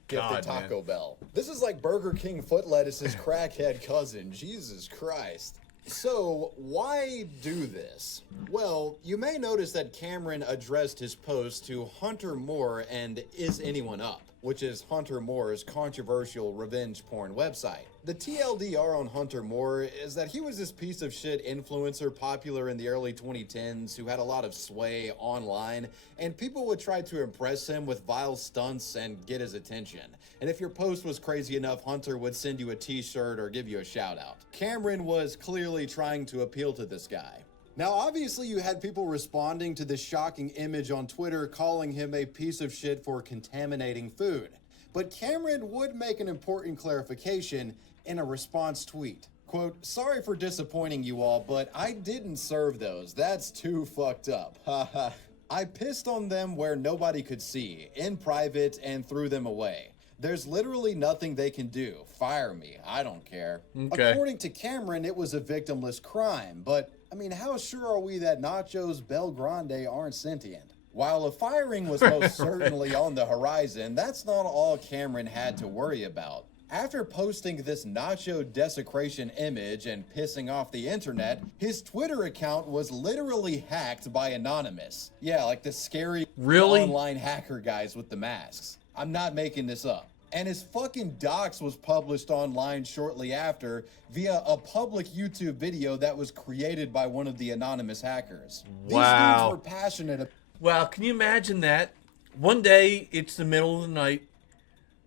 Gifted Taco Bell. This is like Burger King foot lettuce's crackhead cousin. Jesus Christ. So, why do this? Well, you may notice that Cameron addressed his post to Hunter Moore and Is Anyone Up, which is Hunter Moore's controversial revenge porn website. The TLDR on Hunter Moore is that he was this piece of shit influencer popular in the early 2010s who had a lot of sway online, and people would try to impress him with vile stunts and get his attention. And if your post was crazy enough, Hunter would send you a t-shirt or give you a shout out. Cameron was clearly trying to appeal to this guy. Now, obviously, you had people responding to this shocking image on Twitter calling him a piece of shit for contaminating food. But Cameron would make an important clarification in a response tweet. Quote, "Sorry for disappointing you all, but I didn't serve those. That's too fucked up. Haha. I pissed on them where nobody could see, in private, and threw them away. There's literally nothing they can do. Fire me. I don't care." Okay. According to Cameron, it was a victimless crime, but I mean, how sure are we that Nachos Belgrande aren't sentient? While a firing was most certainly on the horizon, that's not all Cameron had to worry about. After posting this nacho desecration image and pissing off the internet, his Twitter account was literally hacked by Anonymous. Yeah, like the scary online hacker guys with the masks. I'm not making this up. And his fucking docs was published online shortly after via a public YouTube video that was created by one of the anonymous hackers. Wow. These dudes were passionate. Wow, can you imagine that? One day, it's the middle of the night.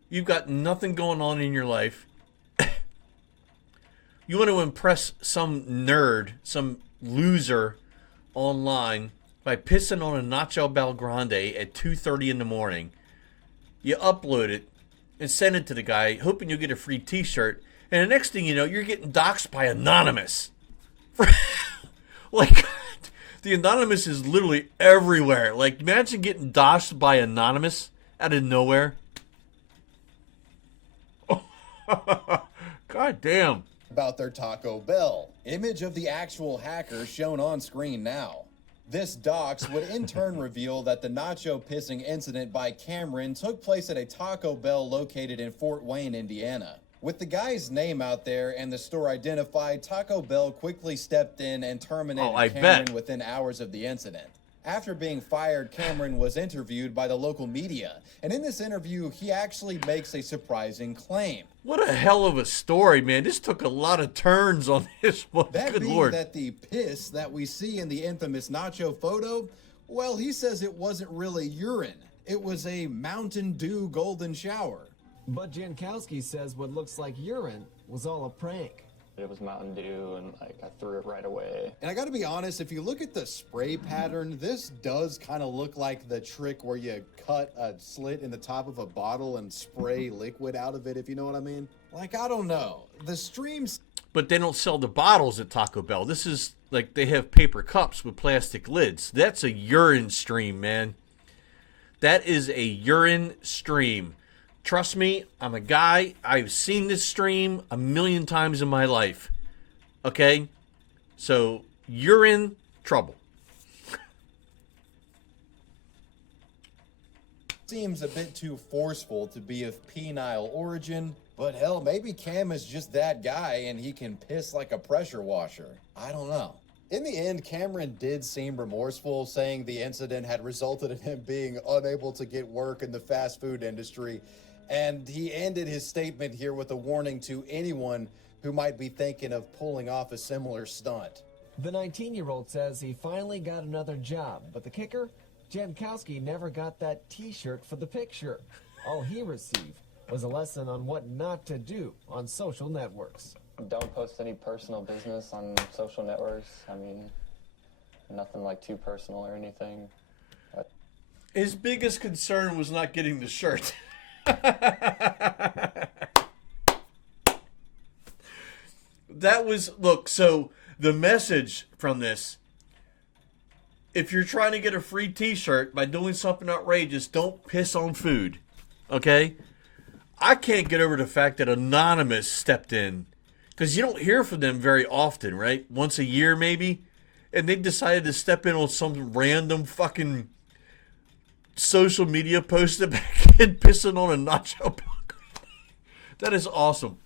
You've got nothing going on in your life. You want to impress some nerd, some loser online by pissing on a Nacho Belgrande at 2:30 in the morning. You upload it and send it to the guy, hoping you'll get a free t-shirt. And the next thing you know, you're getting doxxed by Anonymous. Like, the Anonymous is literally everywhere. Like, imagine getting doxxed by Anonymous out of nowhere. God damn. About their Taco Bell. Image of the actual hacker shown on screen now. This dox would in turn reveal that the nacho pissing incident by Cameron took place at a Taco Bell located in Fort Wayne, Indiana. With the guy's name out there and the store identified, Taco Bell quickly stepped in and terminated Cameron within hours of the incident. After being fired, Cameron was interviewed by the local media, and in this interview, he actually makes a surprising claim. What a hell of a story, man. This took a lot of turns on this one. That Good being Lord. that the piss that we see in the infamous Nacho photo, well, he says it wasn't really urine. It was a Mountain Dew golden shower. But Jankowski says what looks like urine was all a prank. It was Mountain Dew, and I threw it right away. And I gotta be honest, if you look at the spray pattern, this does kind of look like the trick where you cut a slit in the top of a bottle and spray liquid out of it, if you know what I mean. Like, I don't know. The streams... But they don't sell the bottles at Taco Bell. This is like they have paper cups with plastic lids. That's a urine stream, man. That is a urine stream. Trust me, I'm a guy. I've seen this stream a million times in my life. Okay? So, you're in trouble. Seems a bit too forceful to be of penile origin, but hell, maybe Cam is just that guy and he can piss like a pressure washer. I don't know. In the end, Cameron did seem remorseful, saying the incident had resulted in him being unable to get work in the fast food industry, And he ended his statement here with a warning to anyone who might be thinking of pulling off a similar stunt. The 19-year-old says he finally got another job, but the kicker? Jankowski never got that t-shirt for the picture. All he received was a lesson on what not to do on social networks. Don't post any personal business on social networks. I mean, nothing like too personal or anything. But his biggest concern was not getting the shirt. That was, look, so the message from this, if you're trying to get a free t-shirt by doing something outrageous, don't piss on food, okay? I can't get over the fact that Anonymous stepped in, because you don't hear from them very often, right? Once a year maybe, and they decided to step in on some random fucking social media post about kid pissing on a nacho burger. That is awesome.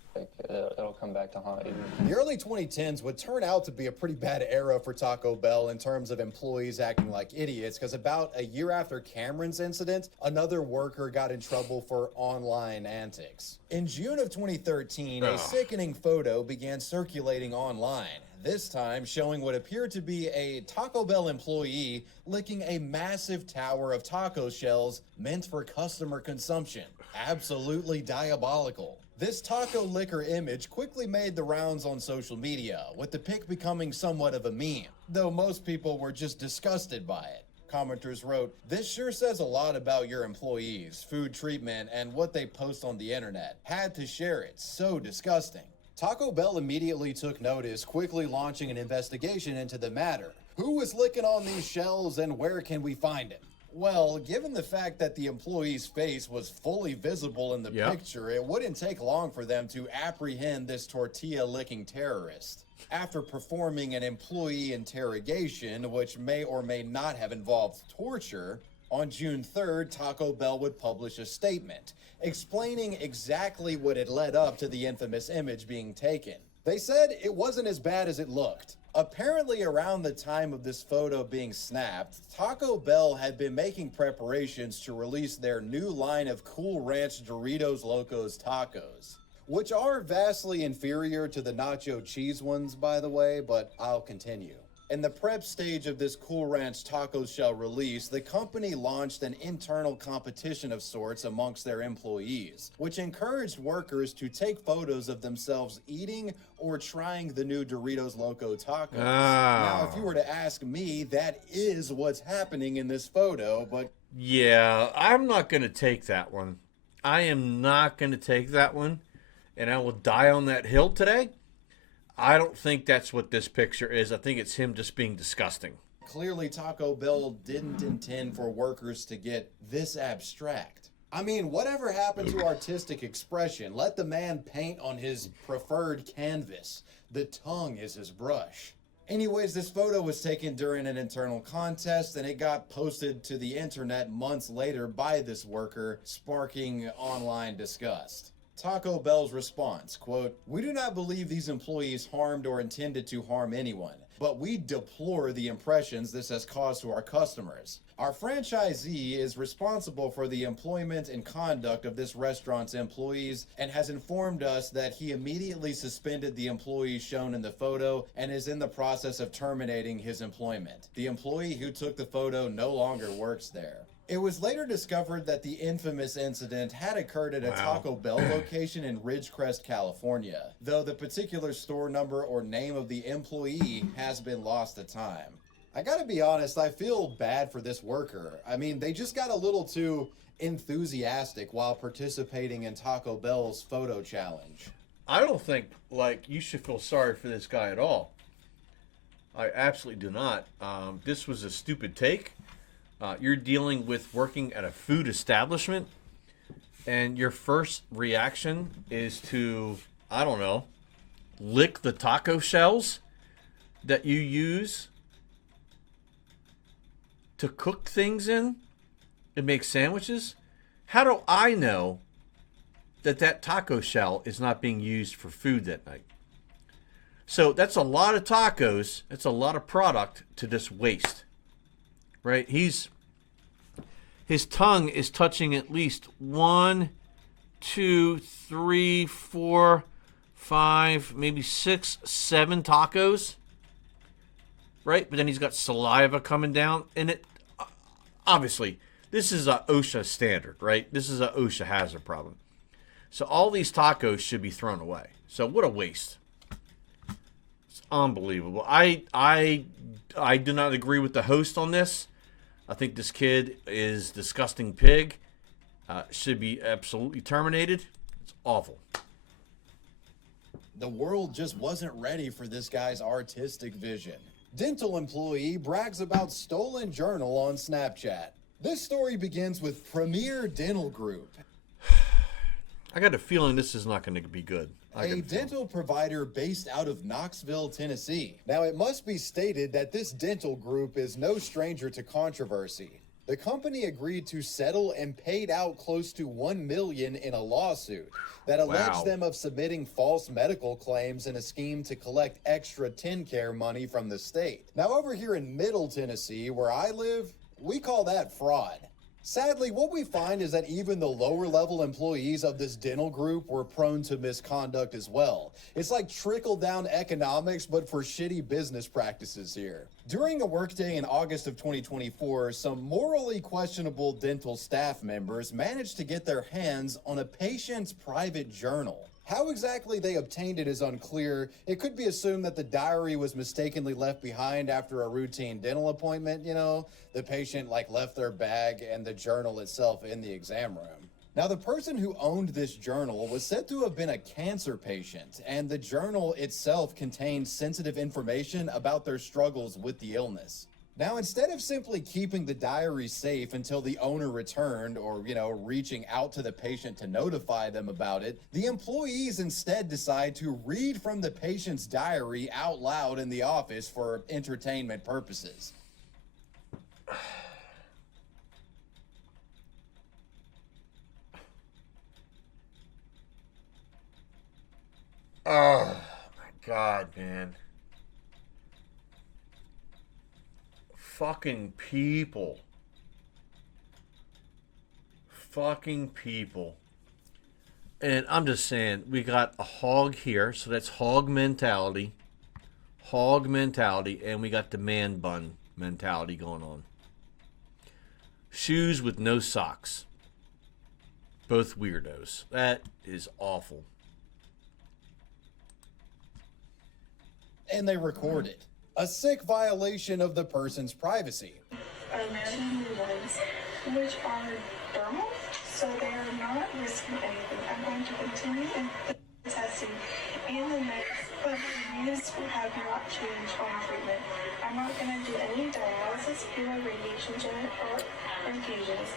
it'll come back to haunt you. The early 2010s would turn out to be a pretty bad era for Taco Bell in terms of employees acting like idiots, because about a year after Cameron's incident, another worker got in trouble for online antics. In June of 2013, a sickening photo began circulating online, this time showing what appeared to be a Taco Bell employee licking a massive tower of taco shells meant for customer consumption. Absolutely diabolical. This taco licker image quickly made the rounds on social media, with the pic becoming somewhat of a meme, though most people were just disgusted by it. Commenters wrote, "This sure says a lot about your employees, food treatment, and what they post on the internet. Had to share it. So disgusting." Taco Bell immediately took notice, quickly launching an investigation into the matter. Who was licking on these shells and where can we find him? Well, given the fact that the employee's face was fully visible in the picture, it wouldn't take long for them to apprehend this tortilla-licking terrorist. After performing an employee interrogation, which may or may not have involved torture, on June 3rd, Taco Bell would publish a statement explaining exactly what had led up to the infamous image being taken. They said it wasn't as bad as it looked. Apparently, around the time of this photo being snapped, Taco Bell had been making preparations to release their new line of Cool Ranch Doritos Locos Tacos, which are vastly inferior to the nacho cheese ones, by the way, but I'll continue. In the prep stage of this Cool Ranch taco shell release, the company launched an internal competition of sorts amongst their employees, which encouraged workers to take photos of themselves eating or trying the new Doritos Loco Tacos. Now, if you were to ask me, that is what's happening in this photo, but... Yeah, I'm not going to take that one. I am not going to take that one, and I will die on that hill today. I don't think that's what this picture is. I think it's him just being disgusting. Clearly, Taco Bell didn't intend for workers to get this abstract. I mean, whatever happened to artistic expression? Let the man paint on his preferred canvas. The tongue is his brush. Anyways, this photo was taken during an internal contest, and it got posted to the internet months later by this worker, sparking online disgust. Taco Bell's response, quote, "We do not believe these employees harmed or intended to harm anyone, but we deplore the impressions this has caused to our customers. Our franchisee is responsible for the employment and conduct of this restaurant's employees and has informed us that he immediately suspended the employee shown in the photo and is in the process of terminating his employment. The employee who took the photo no longer works there." It was later discovered that the infamous incident had occurred at a Taco Bell location in Ridgecrest, California, though the particular store number or name of the employee has been lost to time. I gotta be honest, I feel bad for this worker. I mean, they just got a little too enthusiastic while participating in Taco Bell's photo challenge. I don't think, you should feel sorry for this guy at all. I absolutely do not. This was a stupid take. You're dealing with working at a food establishment, and your first reaction is to, I don't know, lick the taco shells that you use to cook things in and make sandwiches. How do I know that that taco shell is not being used for food that night? So that's a lot of tacos. That's a lot of product to just waste. Right? His tongue is touching at least 1, 2, 3, 4, 5, maybe 6, 7 tacos, right? But then he's got saliva coming down, and it obviously this is a OSHA standard, right? This is a OSHA hazard problem. So all these tacos should be thrown away. So what a waste! It's unbelievable. I do not agree with the host on this. I think this kid is disgusting pig. Should be absolutely terminated. It's awful. The world just wasn't ready for this guy's artistic vision. Dental employee brags about stolen journal on Snapchat. This story begins with Premier Dental Group. I got a feeling this is not going to be good. A dental provider based out of Knoxville, Tennessee. Now, it must be stated that this dental group is no stranger to controversy. The company agreed to settle and paid out close to $1 million in a lawsuit that alleged them of submitting false medical claims in a scheme to collect extra TennCare money from the state. Now, over here in Middle Tennessee, where I live, we call that fraud. Sadly, what we find is that even the lower level employees of this dental group were prone to misconduct as well. It's like trickle down economics, but for shitty business practices here. During a workday in August of 2024, some morally questionable dental staff members managed to get their hands on a patient's private journal. How exactly they obtained it is unclear. It could be assumed that the diary was mistakenly left behind after a routine dental appointment, you know. The patient left their bag and the journal itself in the exam room. Now, the person who owned this journal was said to have been a cancer patient, and the journal itself contained sensitive information about their struggles with the illness. Now, instead of simply keeping the diary safe until the owner returned or, reaching out to the patient to notify them about it, the employees instead decide to read from the patient's diary out loud in the office for entertainment purposes. Oh, my God, man. Fucking people. Fucking people. And I'm just saying, we got a hog here, so that's hog mentality. Hog mentality, and we got the man bun mentality going on. Shoes with no socks. Both weirdos. That is awful. And they record it. A sick violation of the person's privacy. Two new ones, which are thermal, so they are not risking anything. I'm going to continue the testing and the next, but the needs have not changed on treatment. I'm not going to do any dialysis, chemo, radiation, or infusions.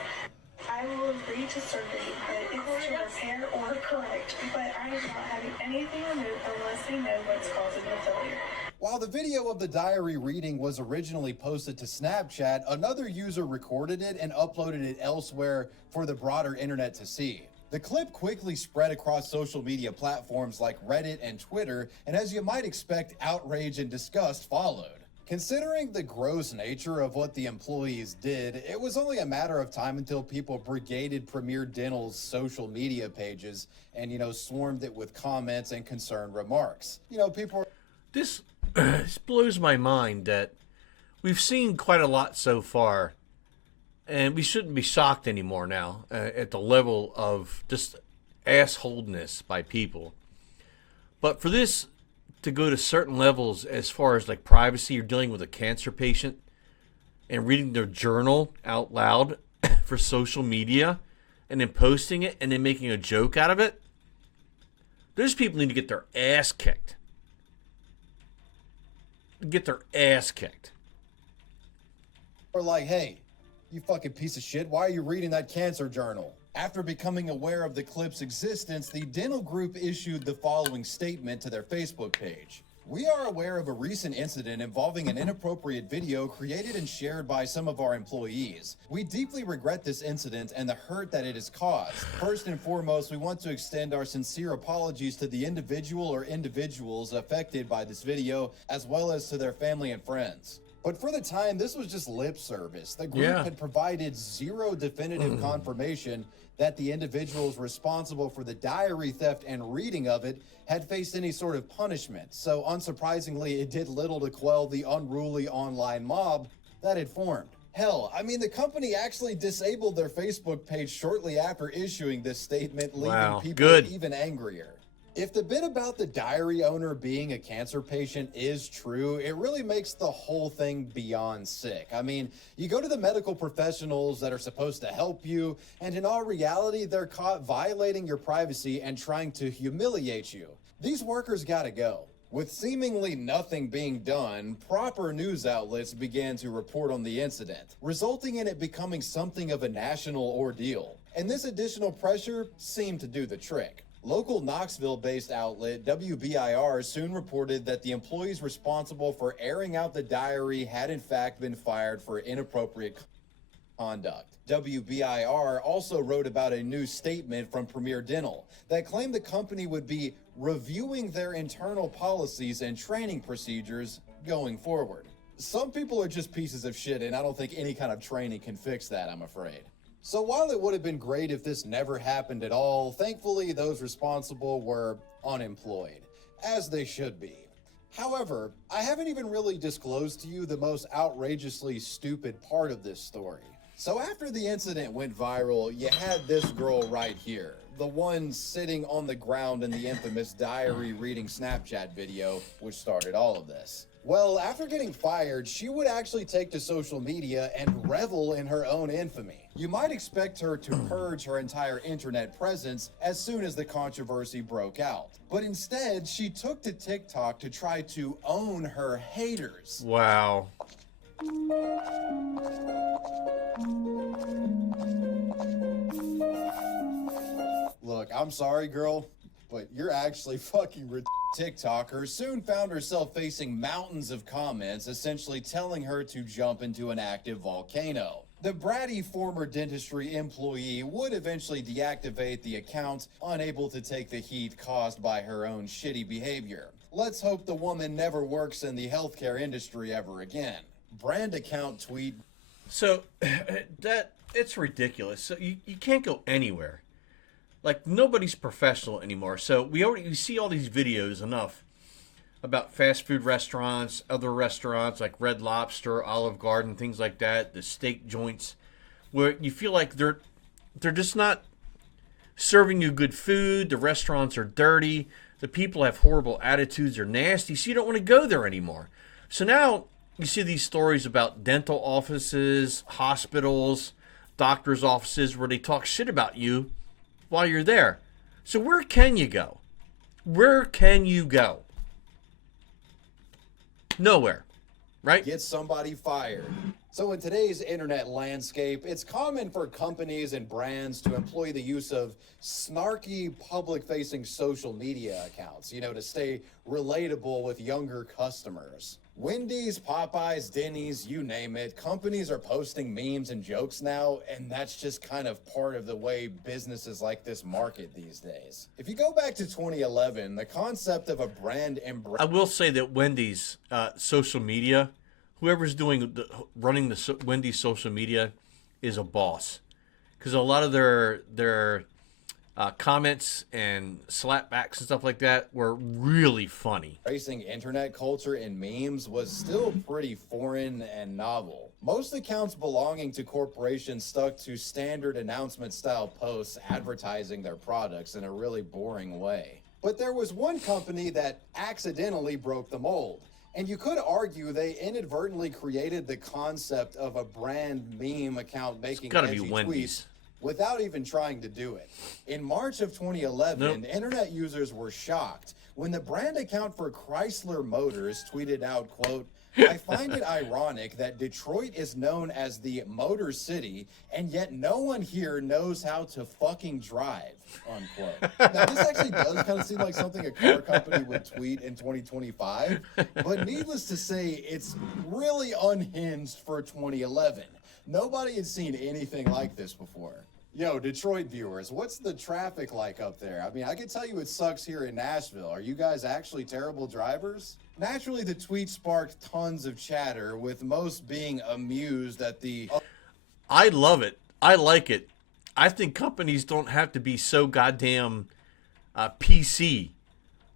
I will agree to surgery, but it's to repair or correct, but I am not having anything removed unless they know what's causing the failure. While the video of the diary reading was originally posted to Snapchat, another user recorded it and uploaded it elsewhere for the broader internet to see. The clip quickly spread across social media platforms like Reddit and Twitter, and as you might expect, outrage and disgust followed. Considering the gross nature of what the employees did, it was only a matter of time until people brigaded Premier Dental's social media pages and, swarmed it with comments and concerned remarks. People... This blows my mind that we've seen quite a lot so far, and we shouldn't be shocked anymore now at the level of just assholeness by people. But for this to go to certain levels as far as privacy, you're dealing with a cancer patient and reading their journal out loud for social media and then posting it and then making a joke out of it. Those people need to get their ass kicked. Get their ass kicked. Or hey, you fucking piece of shit, why are you reading that cancer journal? After becoming aware of the clip's existence, the dental group issued the following statement to their Facebook page. We are aware of a recent incident involving an inappropriate video created and shared by some of our employees. We deeply regret this incident and the hurt that it has caused. First and foremost, we want to extend our sincere apologies to the individual or individuals affected by this video, as well as to their family and friends. But for the time, this was just lip service. The group had provided zero definitive confirmation that the individuals responsible for the diary theft and reading of it had faced any sort of punishment. So unsurprisingly, it did little to quell the unruly online mob that had formed. Hell, I mean, the company actually disabled their Facebook page shortly after issuing this statement, leaving people even angrier. If the bit about the diary owner being a cancer patient is true, it really makes the whole thing beyond sick. I mean, you go to the medical professionals that are supposed to help you, and in all reality, they're caught violating your privacy and trying to humiliate you. These workers gotta go. With seemingly nothing being done, proper news outlets began to report on the incident, resulting in it becoming something of a national ordeal. And this additional pressure seemed to do the trick. Local Knoxville-based outlet WBIR soon reported that the employees responsible for airing out the diary had in fact been fired for inappropriate conduct. WBIR also wrote about a new statement from Premier Dental that claimed the company would be reviewing their internal policies and training procedures going forward. Some people are just pieces of shit, and I don't think any kind of training can fix that, I'm afraid. So while it would have been great if this never happened at all, thankfully those responsible were unemployed, as they should be. However, I haven't even really disclosed to you the most outrageously stupid part of this story. So after the incident went viral, you had this girl right here, the one sitting on the ground in the infamous diary reading Snapchat video, which started all of this. Well, after getting fired, she would actually take to social media and revel in her own infamy. You might expect her to purge her entire internet presence as soon as the controversy broke out. But instead, she took to TikTok to try to own her haters. Wow. Look, I'm sorry, girl, but you're actually fucking TikToker soon found herself facing mountains of comments essentially telling her to jump into an active volcano. The bratty former dentistry employee would eventually deactivate the account, unable to take the heat caused by her own shitty behavior. Let's hope the woman never works in the healthcare industry ever again. Brand account tweet. So, it's ridiculous. So you can't go anywhere. Like, nobody's professional anymore. So we see all these videos enough about fast food restaurants, other restaurants like Red Lobster, Olive Garden, things like that, the steak joints, where you feel like they're just not serving you good food. The restaurants are dirty. The people have horrible attitudes. They're nasty. So you don't want to go there anymore. So now you see these stories about dental offices, hospitals, doctors' offices where they talk shit about you while you're there. So where can you go? Where can you go? Nowhere, right? Get somebody fired. So in today's internet landscape, it's common for companies and brands to employ the use of snarky public-facing social media accounts, to stay relatable with younger customers. Wendy's, Popeyes, Denny's, you name it, companies are posting memes and jokes now, and that's just kind of part of the way businesses like this market these days. If you go back to 2011, the concept of a brand I will say that Wendy's social media, whoever's running the Wendy's social media is a boss, because a lot of their comments and slapbacks and stuff like that were really funny. Embracing internet culture and memes was still pretty foreign and novel. Most accounts belonging to corporations stuck to standard announcement style posts advertising their products in a really boring way. But there was one company that accidentally broke the mold. And you could argue they inadvertently created the concept of a brand meme account making edgy tweets without even trying to do it. In March of 2011, internet users were shocked when the brand account for Chrysler Motors tweeted out, quote, "I find it ironic that Detroit is known as the Motor City, and yet no one here knows how to fucking drive," unquote. Now, this actually does kind of seem like something a car company would tweet in 2025, but needless to say, it's really unhinged for 2011. Nobody had seen anything like this before. Yo, Detroit viewers, what's the traffic like up there? I mean, I can tell you it sucks here in Nashville. Are you guys actually terrible drivers? Naturally, the tweet sparked tons of chatter, with most being amused at the... I love it. I like it. I think companies don't have to be so goddamn PC.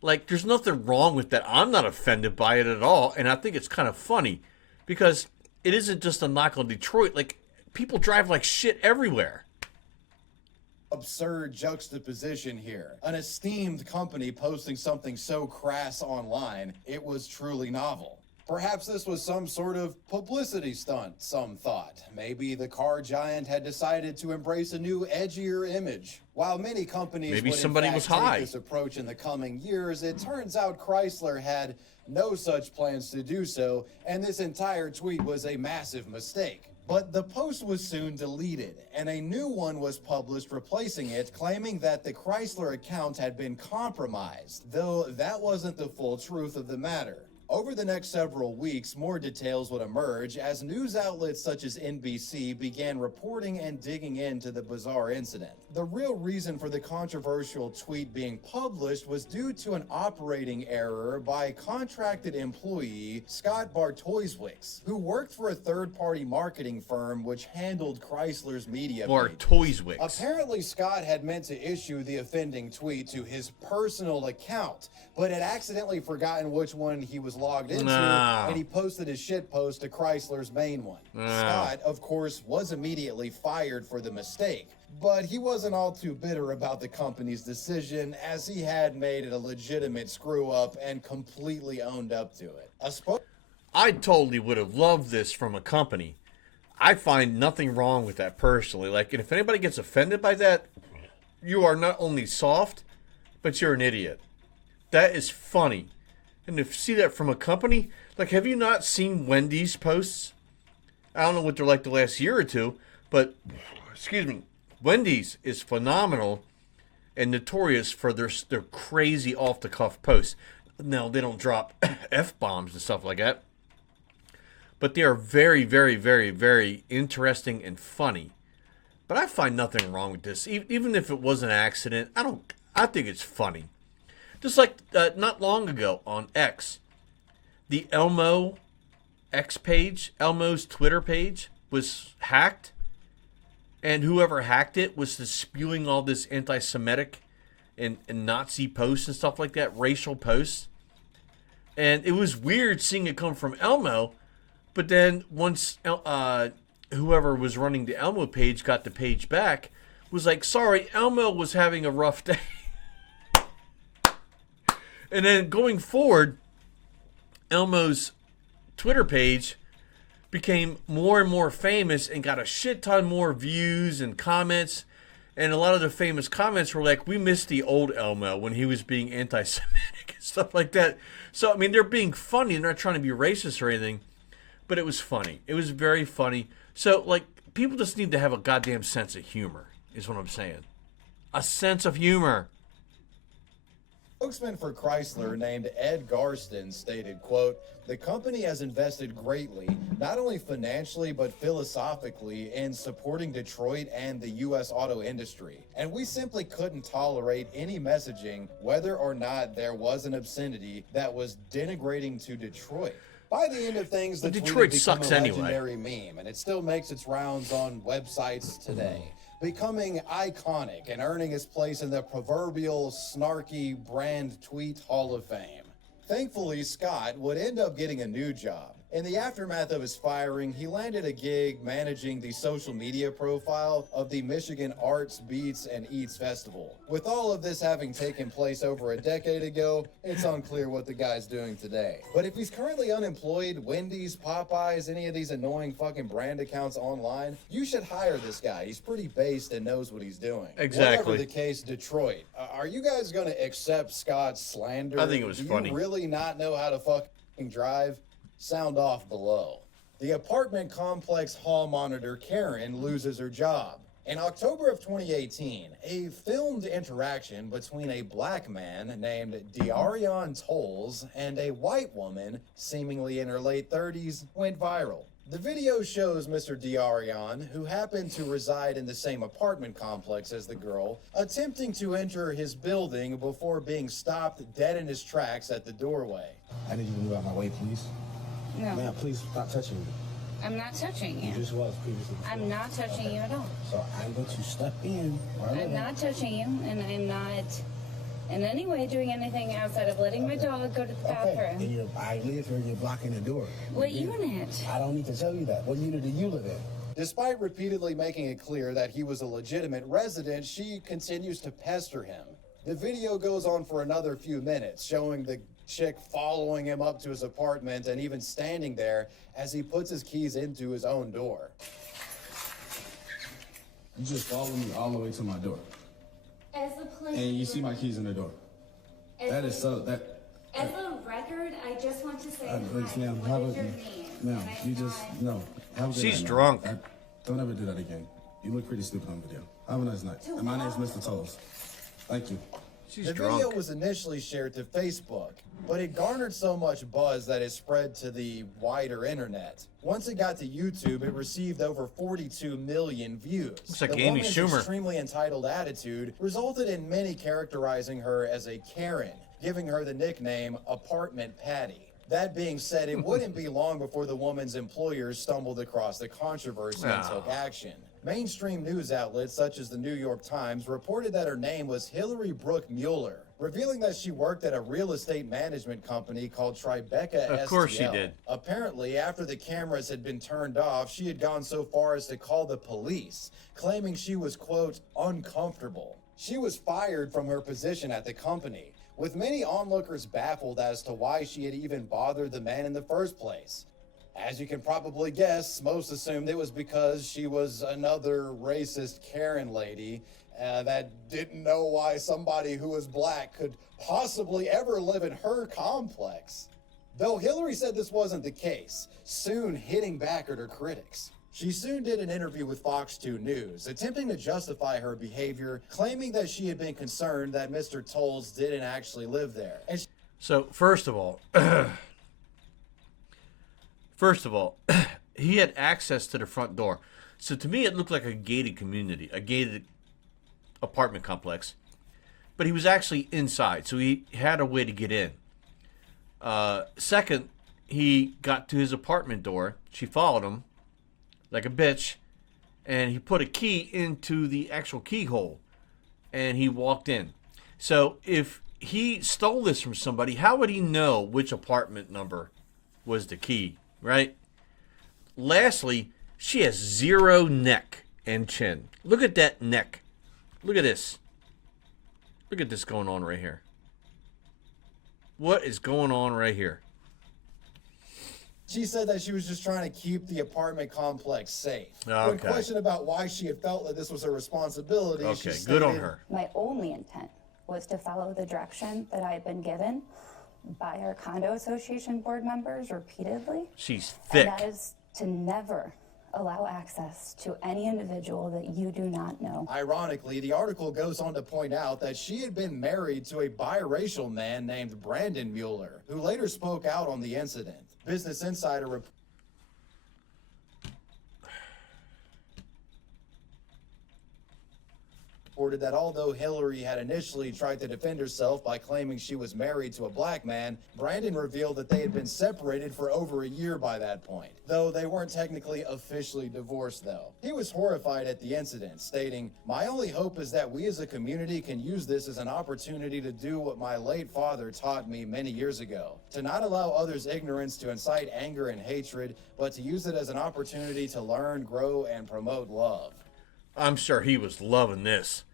Like, there's nothing wrong with that. I'm not offended by it at all, and I think it's kind of funny because it isn't just a knock on Detroit. Like, people drive like shit everywhere. Absurd juxtaposition here. An esteemed company posting something so crass online, it was truly novel. Perhaps this was some sort of publicity stunt, some thought. Maybe the car giant had decided to embrace a new, edgier image. While many companies Maybe would somebody in fact was high. take this approach in the coming years, it turns out Chrysler had no such plans to do so, and this entire tweet was a massive mistake. But the post was soon deleted, and a new one was published replacing it, claiming that the Chrysler account had been compromised, though that wasn't the full truth of the matter. Over the next several weeks, more details would emerge as news outlets such as NBC began reporting and digging into the bizarre incident. The real reason for the controversial tweet being published was due to an operating error by contracted employee Scott Bartoszewicz, who worked for a third-party marketing firm which handled Chrysler's media pages. Bartoszewicz. Apparently, Scott had meant to issue the offending tweet to his personal account, but had accidentally forgotten which one he was logged into, and he posted his shit post to Chrysler's main one. Scott, of course, was immediately fired for the mistake, but he wasn't all too bitter about the company's decision, as he had made it a legitimate screw-up and completely owned up to it. I totally would have loved this from a company. I find nothing wrong with that personally. Like, and if anybody gets offended by that, you are not only soft, but you're an idiot. That is funny. And to see that from a company, like, have you not seen Wendy's posts? I don't know what they're like the last year or two, but, excuse me, Wendy's is phenomenal and notorious for their crazy off-the-cuff posts. Now, they don't drop F-bombs and stuff like that, but they are very, very, very, very interesting and funny. But I find nothing wrong with this. Even if it was an accident, I think it's funny. Just like not long ago on X, the Elmo X page, Elmo's Twitter page, was hacked. And whoever hacked it was just spewing all this anti-Semitic and Nazi posts and stuff like that, racial posts. And it was weird seeing it come from Elmo. But then once whoever was running the Elmo page got the page back, was like, sorry, Elmo was having a rough day. And then going forward, Elmo's Twitter page became more and more famous and got a shit ton more views and comments. And a lot of the famous comments were like, we missed the old Elmo when he was being anti-Semitic and stuff like that. So, I mean, they're being funny. They're not trying to be racist or anything. But it was funny. It was very funny. So, like, people just need to have a goddamn sense of humor, is what I'm saying. A sense of humor. Spokesman for Chrysler named Ed Garston stated, quote, the company has invested greatly, not only financially but philosophically, in supporting Detroit and the U.S. auto industry. And we simply couldn't tolerate any messaging, whether or not there was an obscenity that was denigrating to Detroit. By the end of things, the Detroit tweet sucks became a anyway. legendary meme, and it still makes its rounds on websites today, becoming iconic and earning its place in the proverbial snarky brand tweet Hall of Fame. Thankfully, Scott would end up getting a new job. In the aftermath of his firing, he landed a gig managing the social media profile of the Michigan Arts, Beats, and Eats Festival. With all of this having taken place over a decade ago, it's unclear what the guy's doing today. But if he's currently unemployed, Wendy's, Popeyes, any of these annoying fucking brand accounts online, you should hire this guy. He's pretty based and knows what he's doing. Exactly. Whatever the case, Detroit, are you guys going to accept Scott's slander? I think it was funny. Do you really not know how to fucking drive? Sound off below. The apartment complex hall monitor Karen loses her job. In October of 2018, a filmed interaction between a black man named De'Arion Tolles and a white woman, seemingly in her late 30s, went viral. The video shows Mr. Diarion, who happened to reside in the same apartment complex as the girl, attempting to enter his building before being stopped dead in his tracks at the doorway. I need you to move out my way, please. No. Ma'am, please stop touching me. I'm not touching you. You just was previously. I'm not touching you at all. So I'm going to step in. I'm not touching you, and I'm not in any way doing anything outside of letting my dog go to the bathroom. And I live here and you're blocking the door. What unit? I don't need to tell you that. What unit do you live in? Despite repeatedly making it clear that he was a legitimate resident, she continues to pester him. The video goes on for another few minutes, showing the chick following him up to his apartment and even standing there as he puts his keys into his own door. You just follow me all the way to my door. As a plain And you see my keys in the door. That is so, that... As a record, I just want to say Please, ma'am, what how is about your you? name? Ma'am, you just, no. Have a good She's night, ma'am. drunk. Don't ever do that again. You look pretty stupid on video. Have a nice night. And my name's Mr. Toes. Thank you. The video was initially shared to Facebook, but it garnered so much buzz that it spread to the wider internet. Once it got to YouTube, it received over 42 million views. Looks like the Amy woman's Schumer. extremely entitled attitude resulted in many characterizing her as a Karen, giving her the nickname Apartment Patty. That being said, it wouldn't be long before the woman's employers stumbled across the controversy and took action. Mainstream news outlets such as the New York Times reported that her name was Hillary Brooke Mueller, revealing that she worked at a real estate management company called Tribeca STL. Of course she did. Apparently, after the cameras had been turned off, she had gone so far as to call the police, claiming she was, quote, uncomfortable. She was fired from her position at the company, with many onlookers baffled as to why she had even bothered the man in the first place. As you can probably guess, most assumed it was because she was another racist Karen lady that didn't know why somebody who was black could possibly ever live in her complex. Though Hillary said this wasn't the case, soon hitting back at her critics. She soon did an interview with Fox 2 News, attempting to justify her behavior, claiming that she had been concerned that Mr. Tolles didn't actually live there. And So, first of all, he had access to the front door. So to me, it looked like a gated community, a gated apartment complex. But he was actually inside, so he had a way to get in. Second, he got to his apartment door. She followed him like a bitch, and he put a key into the actual keyhole, and he walked in. So if he stole this from somebody, how would he know which apartment number was the key, right? Lastly, she has zero neck and chin. Look at that neck. Look at this. Look at this going on right here. What is going on right here? she said that she was just trying to keep the apartment complex safe. Okay. When questioned about why she had felt that this was her responsibility, she Okay, stated, good on her. My only intent was to follow the direction that I had been given by our condo association board members repeatedly. She's thick. And that is to never allow access to any individual that you do not know. Ironically, the article goes on to point out that she had been married to a biracial man named Brandon Mueller, who later spoke out on the incident. Business Insider reported that although Hillary had initially tried to defend herself by claiming she was married to a black man, Brandon revealed that they had been separated for over a year by that point, though they weren't technically officially divorced though. He was horrified at the incident, stating, "My only hope is that we as a community can use this as an opportunity to do what my late father taught me many years ago, to not allow others' ignorance to incite anger and hatred, but to use it as an opportunity to learn, grow, and promote love." I'm sure he was loving this.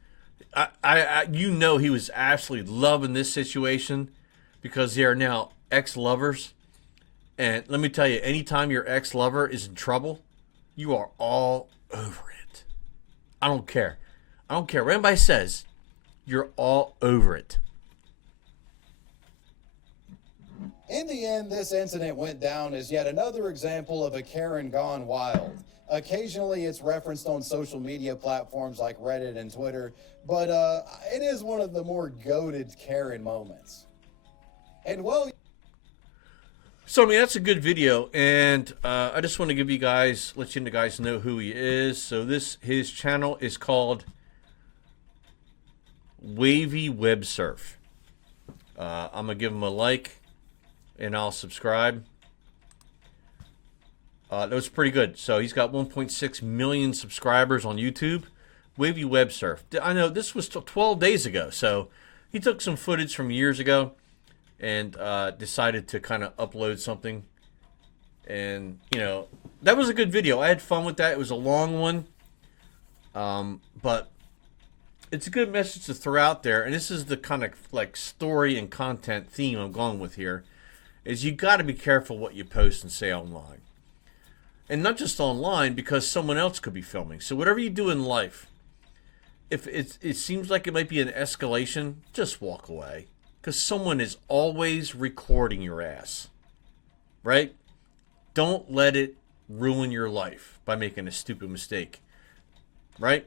You know he was absolutely loving this situation because they are now ex-lovers. And let me tell you, anytime your ex-lover is in trouble, you are all over it. I don't care. I don't care what anybody says. You're all over it. In the end, this incident went down as yet another example of a Karen gone wild. Occasionally, it's referenced on social media platforms like Reddit and Twitter, but it is one of the more goated Karen moments. And well... So, I mean, that's a good video, and I just want to give you guys, let you guys know who he is. So his channel is called Wavy Web Surf. I'm going to give him a like, and I'll subscribe. That was pretty good. So he's got 1.6 million subscribers on YouTube. Wavy Web Surf. I know this was 12 days ago, so he took some footage from years ago and decided to kind of upload something. And, you know, that was a good video. I had fun with that. It was a long one. But it's a good message to throw out there. And this is the kind of like story and content theme I'm going with here. Is you got to be careful what you post and say online. And not just online, because someone else could be filming. So whatever you do in life, if it seems like it might be an escalation, just walk away. Because someone is always recording your ass. Right? Don't let it ruin your life by making a stupid mistake. Right?